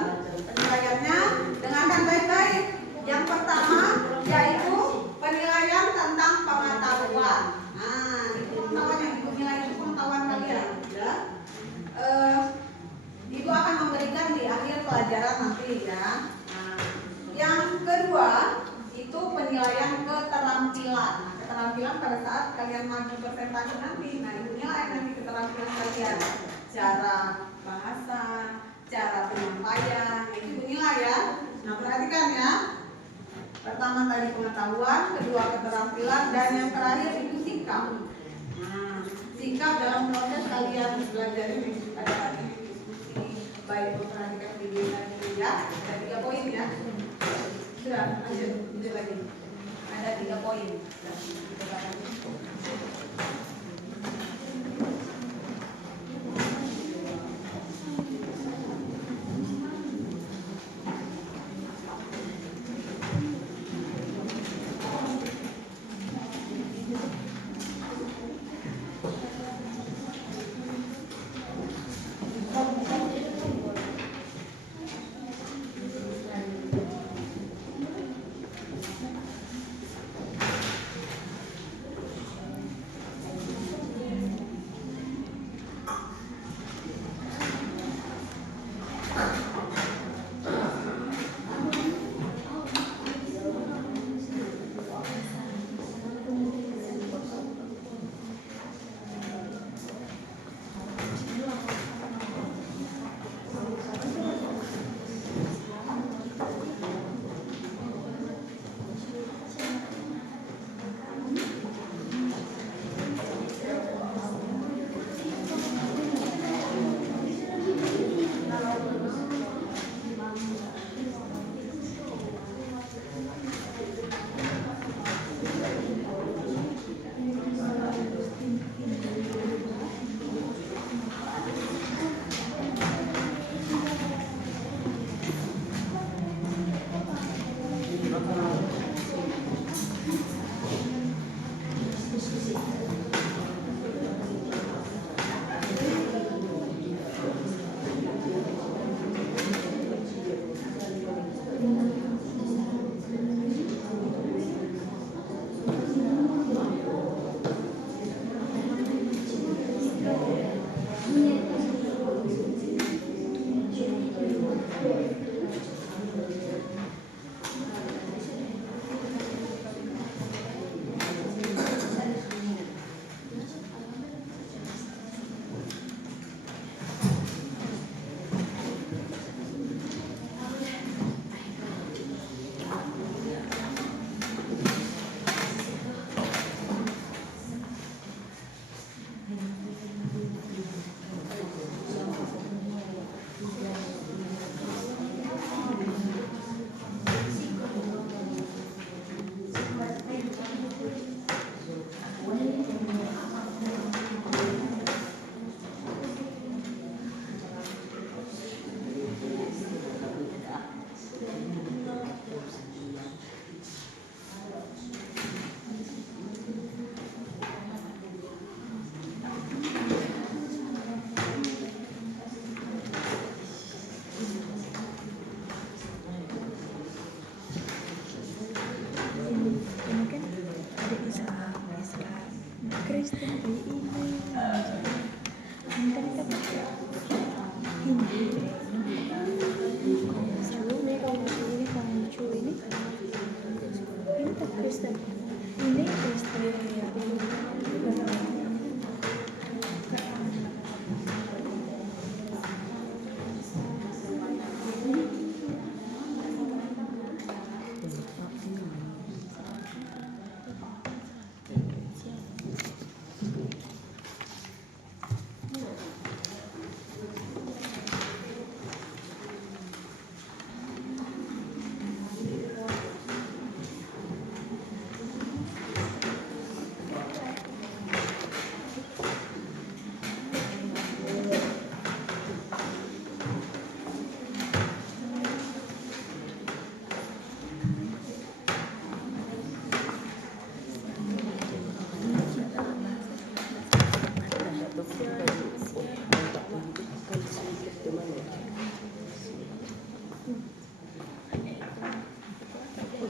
Penilaiannya dengarkan baik-baik. Yang pertama yaitu penilaian tentang pengetahuan. Nah, itu pengetahuan yang Ibu nilai itu pengetahuan kalian. Ya. Ibu akan memberikan di akhir pelajaran nanti ya. Nah, yang kedua itu penilaian keterampilan. Nah, keterampilan pada saat kalian maju presentasi nanti. Nah, Ibu nilai nanti keterampilan kalian. Cara bahasa, cara penyampaian, itu nilai ya. Nah, perhatikan ya. Pertama tadi pengetahuan, kedua keterampilan, dan yang terakhir itu sikap. Nah, sikap dalam proses kalian belajar ini ada tadi diskusi, baik memperhatikan video tadi ya. Ada 3 poin ya. Sudah, lanjut lagi. Ada 3 poin.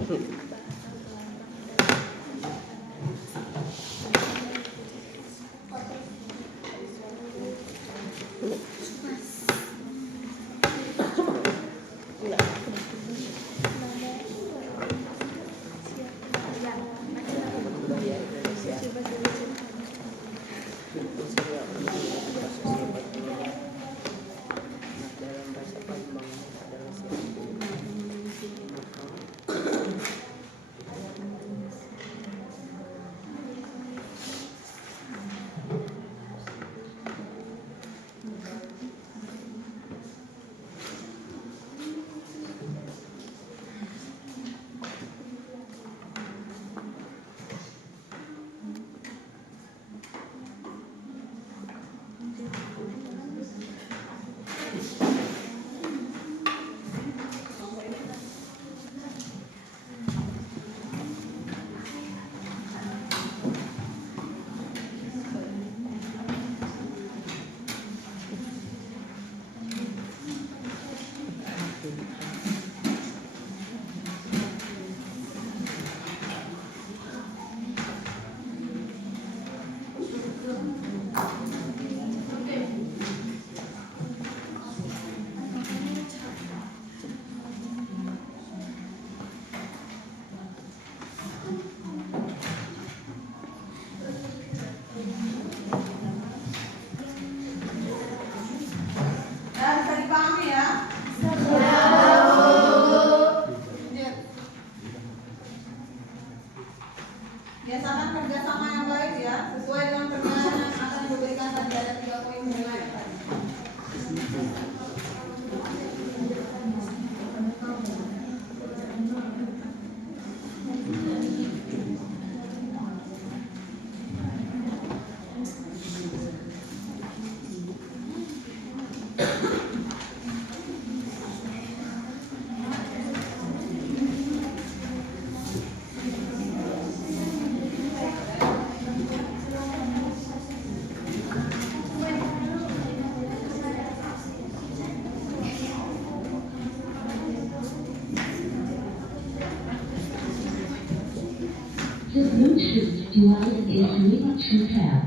Bisa dipahami ya? Biasakan kerjasama yang baik ya, sesuai dengan penilaian yang akan diberikan tadi ada 3 poin penilaian tadi. The Bluetooth device is ready to pair.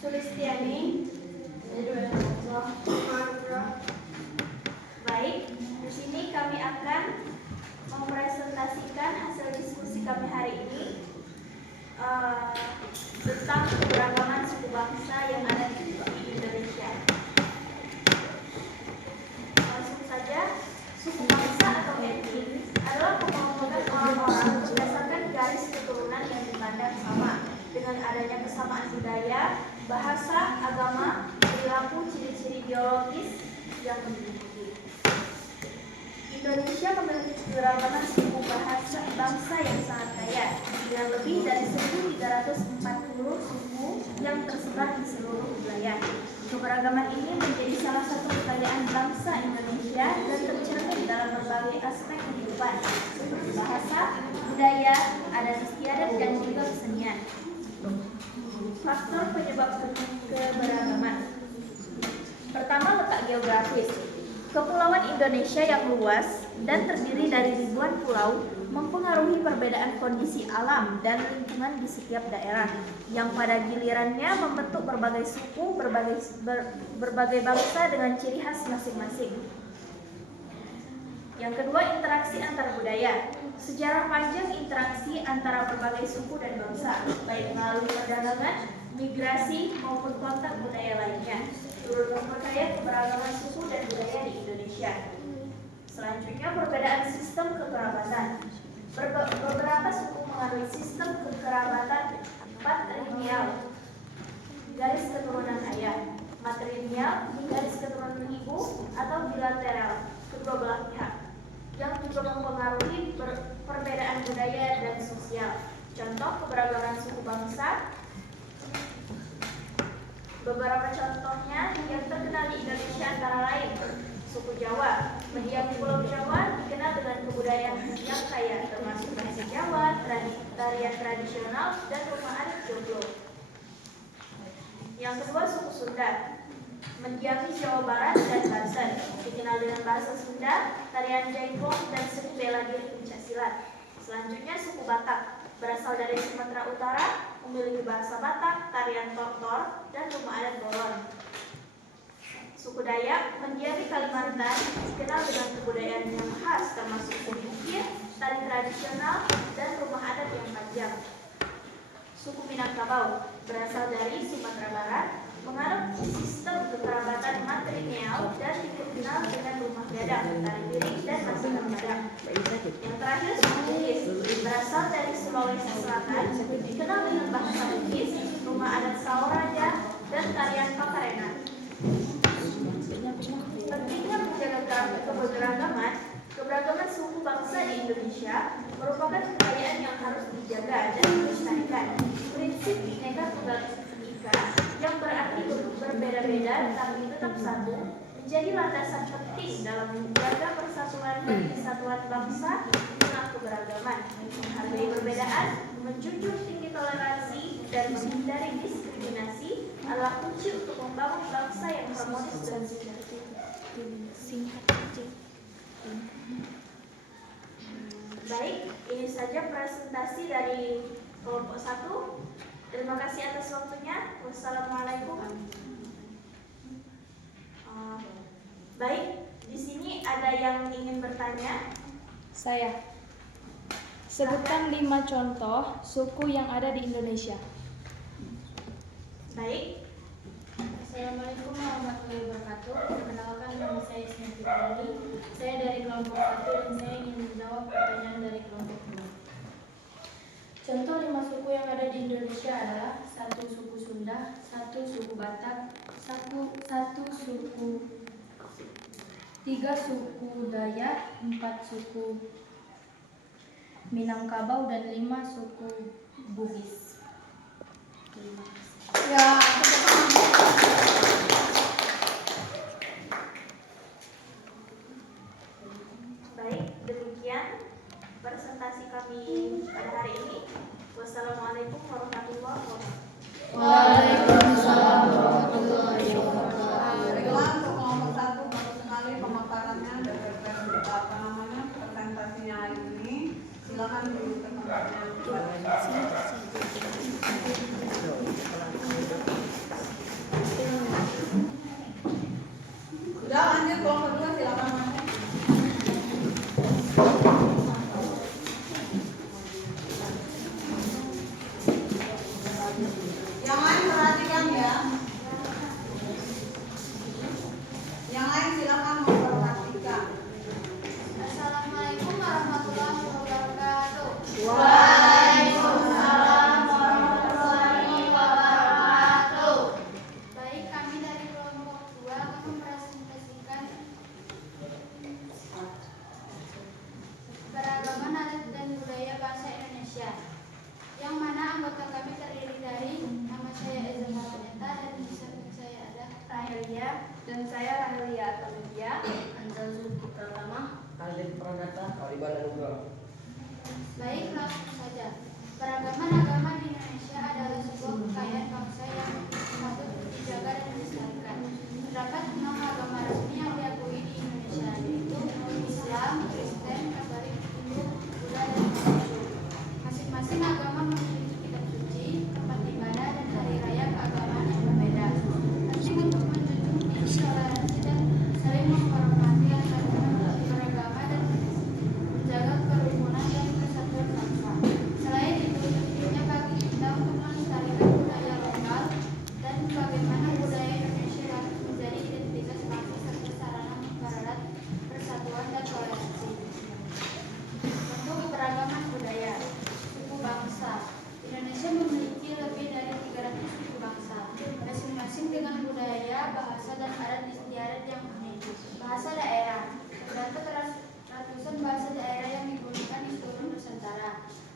Sulistiani. Baik, di sini kami akan mempresentasikan hasil diskusi kami hari ini tentang keberagaman suku bangsa yang ada di Indonesia. Langsung saja, suku bangsa atau etnis adalah pengelompokan orang-orang berdasarkan garis keturunan yang dipandang sama, dengan adanya kesamaan budaya, bahasa, agama, perilaku, ciri-ciri biologis yang dimiliki. Indonesia memiliki keberagaman suku bangsa yang sangat kaya, dengan lebih dari 1.340 suku yang tersebar di seluruh wilayah. Keberagaman ini menjadi salah satu kekayaan bangsa Indonesia dan tercermin dalam berbagai aspek kehidupan, seperti bahasa, budaya, adat istiadat, dan juga kesenian. Faktor penyebab keberagaman. Pertama, letak geografis. Kepulauan Indonesia yang luas dan terdiri dari ribuan pulau mempengaruhi perbedaan kondisi alam dan lingkungan di setiap daerah, yang pada gilirannya membentuk berbagai suku, berbagai bangsa dengan ciri khas masing-masing. Yang kedua, interaksi antar budaya. Sejarah panjang interaksi antara berbagai suku dan bangsa, baik melalui perdagangan, migrasi, maupun kontak budaya lainnya, turut memperkaya keberagaman suku dan budaya di Indonesia. Selanjutnya, perbedaan sistem kekerabatan. Beberapa suku mengalami sistem kekerabatan patrilineal, garis keturunan ayah, matrilineal, garis keturunan ibu, atau bilateral, kedua belah pihak, yang juga mempengaruhi perbedaan budaya dan sosial. Contoh keberagaman suku bangsa. Beberapa contohnya yang terkenal di Indonesia antara lain: suku Jawa, mendiami Pulau Jawa, dikenal dengan kebudayaan yang kaya, termasuk bahasa Jawa, tarian tradisional, dan rumah adat joglo. Yang kedua, suku Sunda, mendiami Jawa Barat dan Banten, dikenal dengan bahasa Sunda, tarian jaipong, dan seni bela diri pencaksilat. Selanjutnya, suku Batak, berasal dari Sumatera Utara, memiliki bahasa Batak, tarian tortor, dan rumah adat bolon. Suku Dayak, mendiami Kalimantan, dikenal dengan kebudayaan yang khas, termasuk seni ukir, tari tradisional, dan rumah adat yang panjang. Suku Minangkabau, berasal dari Sumatera Barat, menganut sistem kekerabatan matrilineal dan dikenal dengan rumah gadang, tari piring, dan masakan Padang. Yang terakhir, suku Bugis, berasal dari Sulawesi Selatan, dikenal dengan bahasa Bugis, rumah adat Saoraja, dan tarian Pakarena. Pentingnya menjaga keberagaman suku bangsa di Indonesia merupakan kekayaan yang harus dijaga dan dilestarikan. Prinsip Bhinneka Tunggal Ika, yang berarti berbeda-beda tapi tetap satu, menjadi landasan penting dalam menjaga persatuan dan kesatuan bangsa di tengah keberagaman. Menghargai perbedaan, menjunjung tinggi toleransi, dan menghindari diskriminasi adalah kunci untuk membangun bangsa yang harmonis dan sinergi. Baik, ini saja presentasi dari kelompok 1. Terima kasih atas waktunya. Wassalamualaikum. Baik, di sini ada yang ingin bertanya? Saya. Sebutkan 5 contoh suku yang ada di Indonesia. Baik. Assalamualaikum warahmatullahi wabarakatuh. Perkenalkan, nama saya Isma Fitrali. Saya dari kelompok 1 dan saya ingin menjawab pertanyaan dari kelompok 2. Contoh 5 suku yang ada di Indonesia adalah 1 suku Sunda, 1 suku Batak, 1 suku 3 suku Dayak, 4 suku Minangkabau, dan 5 suku Bugis. Terima kasih. Ya, Baik, demikian presentasi kami pada hari ini. Wassalamualaikum warahmatullahi wabarakatuh. Waalaikumsalam warahmatullahi wabarakatuh. Baiklah, untuk kelompok 1 baru sekali pemaparannya dan presentasinya hari ini. Silakan dulu tempatnya. Raya dan saya Rahlia Atamedia. Anzal Zulkifli Pratama. Khalid Pranata. Kaliban Anugrah. Baik, langsung saja. Keragaman agama di Indonesia adalah sebuah kekayaan bangsa yang patut dijaga dan dilestarikan. Terdapat 6 agama resmi yang diakui di Indonesia, yaitu Islam, Kristen, Katolik, Hindu, Buddha, dan Konghucu. Masing-masing agama memiliki kitab suci, tempat ibadah, dan hari raya keagamaan yang berbeda. Penting untuk menjunjung tinggi toleransi dan saling menghormati antar beragama dan menjaga kerukunan dan persatuan bangsa. Selain itu, pentingnya bagi kita untuk melestarikan budaya lokal dan bagaimana budaya Indonesia dapat menjadi identitas bangsa serta sarana mempererat persatuan dan toleransi. Untuk keragaman budaya, suku bangsa. Indonesia memiliki lebih dari 300 suku bangsa, masing-masing dengan budaya, bahasa, dan adat istiadat yang unik. Bahasa daerah. Terdapat ratusan bahasa daerah yang digunakan di seluruh Nusantara.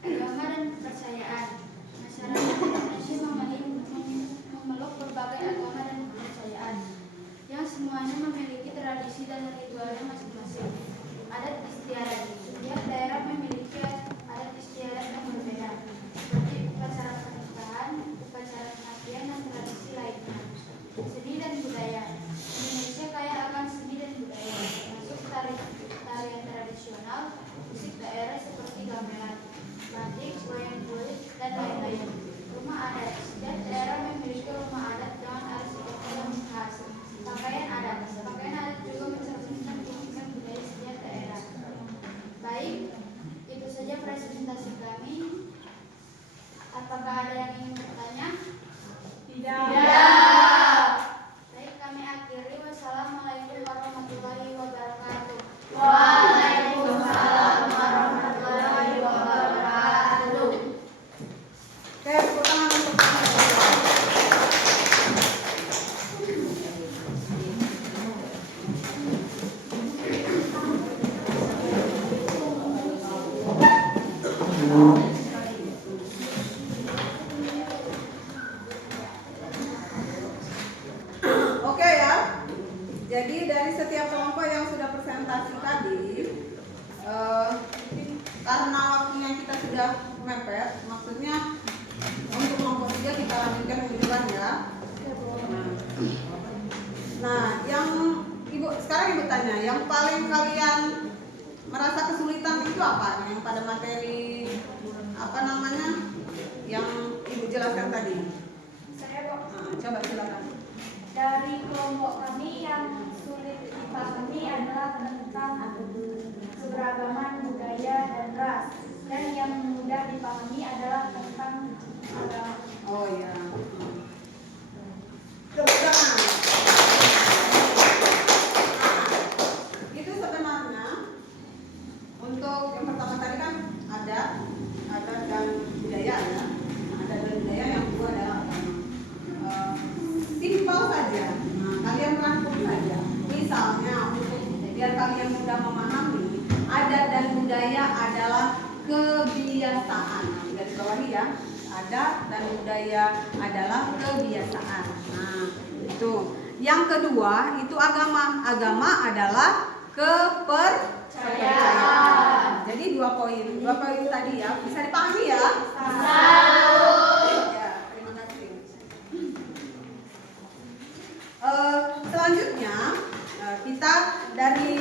Agama dan kepercayaan. Masyarakat Indonesia memeluk berbagai agama dan kepercayaan, yang semuanya memiliki tradisi dan ritualnya masing-masing. Adat istiadat. Setiap daerah memiliki adat istiadat yang berbeda, seperti upacara pernikahan, upacara kematian, dan tradisi lainnya. Seni dan budaya. Indonesia kaya akan seni dan budaya, termasuk tarian tradisional, musik daerah seperti gamelan, batik, wayang kulit, dan lain-lain. Rumah adat. Setiap daerah memiliki rumah adat dengan arsitektur yang khas. Pakaian adat. Pakaian adat juga mencerminkan keunikan budaya setiap daerah. Baik, itu saja presentasi kami. Apakah ada yang ingin bertanya? Tidak. Baik, kami akhiri. Wassalamualaikum warahmatullahi wabarakatuh. Waalaikumsalam warahmatullahi wabarakatuh. Oke, tepuk tangan untuk Oke ya. Jadi dari setiap kelompok yang sudah presentasi tadi, karena waktunya kita sudah mepet, maksudnya untuk kelompok 3 kita lanjutkan minggu depan ya. Nah, yang sekarang ibu tanya, yang paling kalian merasa kesulitan itu apa? Yang pada materi apa namanya? Yang ibu jelaskan tadi. Saya kok. Nah, coba silakan. Dari kelompok kami yang sulit dipahami adalah tentang keberagaman budaya dan ras, dan yang mudah dipahami adalah tentang agama. Oh ya. Keberagaman. Itu sebenarnya untuk yang pertama tadi kan ada dan budaya ya. Ada dan budaya, yang kedua adalah simpel saja. Nah, kalian rangkum saja. Misalnya untuk biar kalian mudah memahami, adat dan budaya adalah kebiasaan. Nah, garis bawahi ya. Adat dan budaya adalah kebiasaan. Nah, itu. Yang kedua itu agama. Agama adalah kepercayaan. Jadi 2 poin. 2 poin tadi ya. Bisa dipahami ya? Ya, terima kasih. Selanjutnya kita dari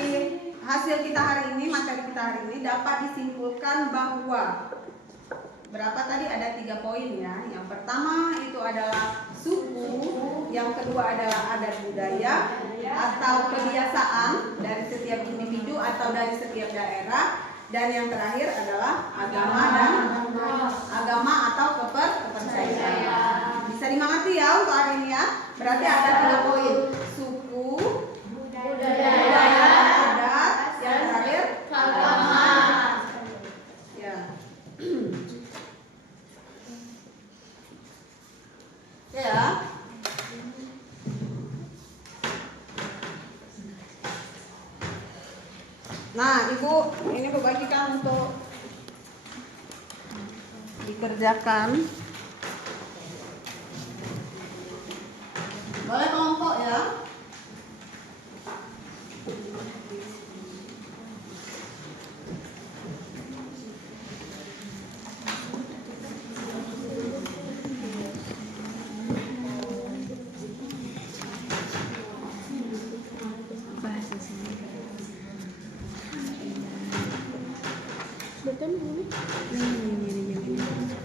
hasil kita hari ini, materi kita hari ini dapat disimpulkan bahwa berapa tadi, ada 3 poin ya. Yang pertama itu adalah suku, yang kedua adalah adat budaya atau kebiasaan dari setiap individu atau dari setiap daerah, dan yang terakhir adalah agama atau kepercayaan. Bisa dimengerti ya untuk hari ini ya. Berarti ada 3 poin: suku, budaya, adat, yang terakhir agama. Ya. Ya. Nah, Ibu, ini Bu bagikan untuk dikerjakan. Boleh kelompok ya.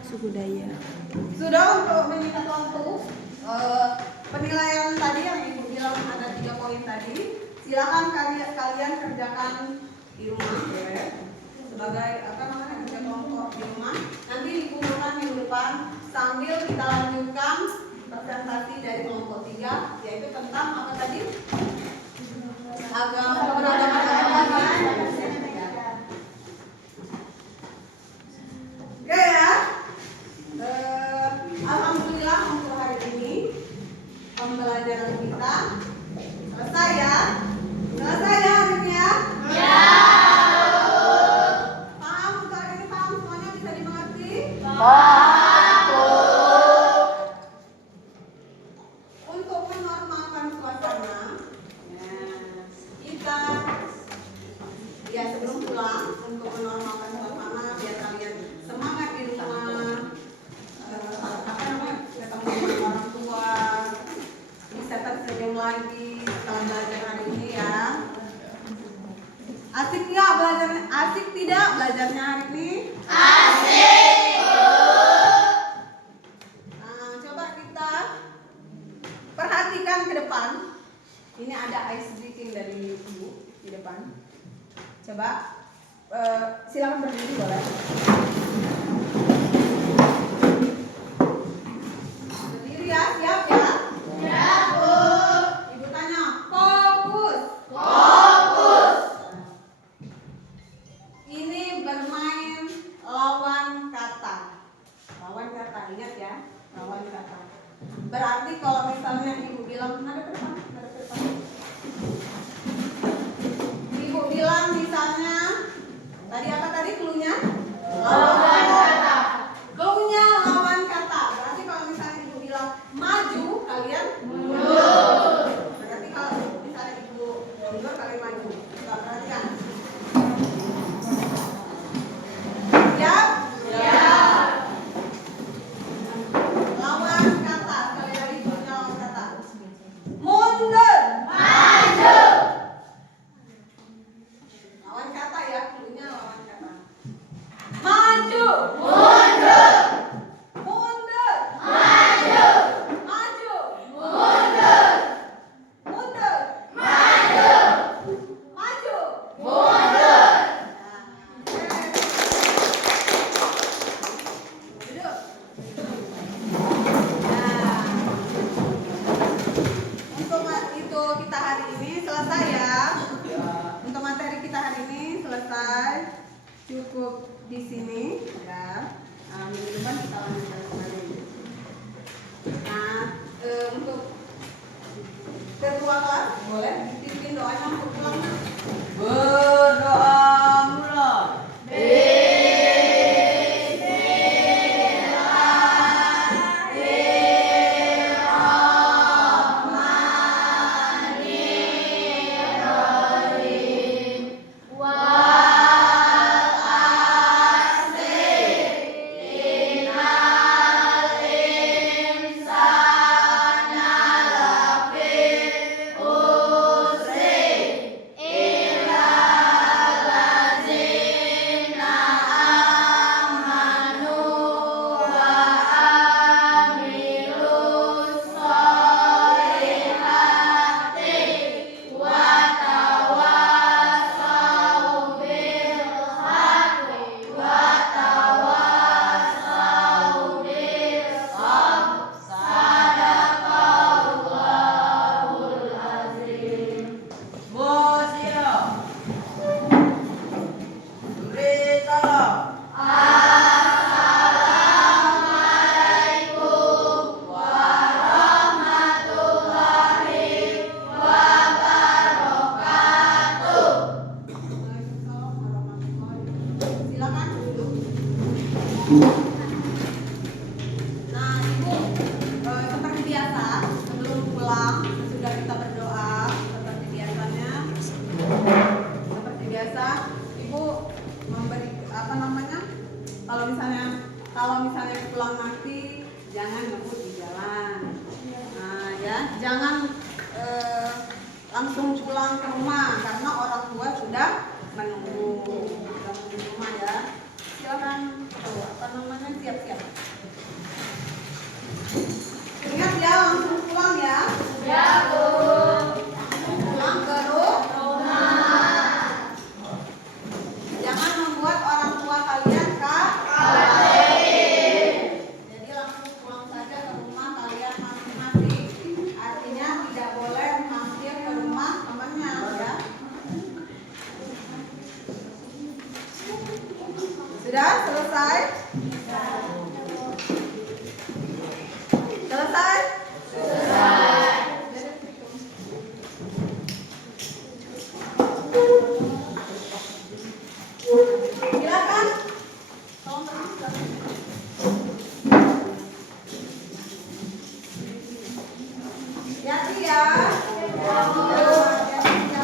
Suku Dayak. Sudah untuk menyikat waktu. Penilaian tadi yang Ibu bilang ada 3 poin tadi. Silakan kalian kerjakan di rumah ya. Sebagai kerja kelompok di rumah. Nanti dikumpulkan minggu depan sambil kita lanjutkan presentasi dari kelompok 3 yaitu tentang apa tadi? Keberagaman agama. Oke ya. Alhamdulillah untuk hari ini pembelajaran kita selesai ya. Selesai ya hari ini ya? Ya. Paham untuk hari ini, paham semuanya, bisa dimengerti? Paham. Untuk menormalkan suasana, kita ya sebelum pulang untuk menormalkan suasana biar kalian semangat di rumah, ketemu orang tua, bisa tersenyum lagi setelah belajar hari ini ya. Asik nggak belajarnya? Asik tidak belajarnya hari ini? Asik. Nah, coba kita perhatikan ke depan. Ini ada ice breaking dari Ibu di depan. Coba silakan berdiri boleh. Berdiri ya, siap ya? Siap, Bu. Ibu tanya, fokus. Fokus. Ini bermain lawan kata. Lawan kata, ingat ya? Lawan kata. Berarti kalau misalnya Ibu bilang ada ke depan, ada ke depan. Ibu bilang misalnya tadi apa tadi cluenya? Lawan kata. Cluenya lawan kata. Berarti kalau misalnya Ibu bilang maju, kalian mundur. Berarti kalau misalnya Ibu mundur, kalian maju. Coba perhatikan. Siap? Siap. Lawan kata. Sekali lagi cluenya lawan kata. Mundur. Maju. Lawan kata ya, cluenya lawan kata. Maju. Mundur. Mundur. Maju. Maju. Mundur. Mundur. Maju. Maju. Mundur. Duduk. Nah, untuk itu kita hari ini selesai ya. Untuk materi kita hari ini selesai, cukup di sini ya. Minggu depan kita lanjutkan kembali. Nah, untuk ketua kelas boleh dipimpin doanya untuk pulang. Berdoa mulai. Silakan duduk. Nah, Ibu, seperti biasa sebelum pulang sesudah kita berdoa seperti biasanya, seperti biasa Ibu memberi kalau misalnya pulang nanti jangan ngebut di jalan. Nah ya, jangan langsung pulang ke rumah karena orang tua sudah menunggu di rumah ya. silakan siap-siap. Ingat ya, langsung pulang ya. Ya, Bu. Pulang ke rumah. Jangan membuat orang tua kalian khawatir. Jadi langsung pulang saja ke rumah kalian masing-masing. Artinya tidak boleh mampir ke rumah temannya ya. Sudah selesai? Selesai? Silakan. Tolong terus. Hati-hati ya. Hati-hati ya.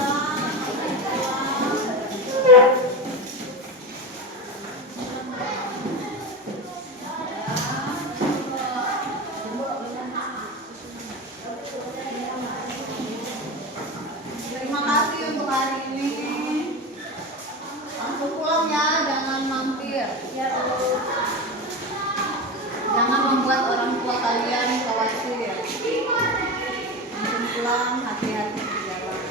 Terima kasih untuk hari ini. Langsung pulang ya, jangan mampir. Jangan membuat orang tua kalian khawatir. Langsung pulang, hati-hati di jalan.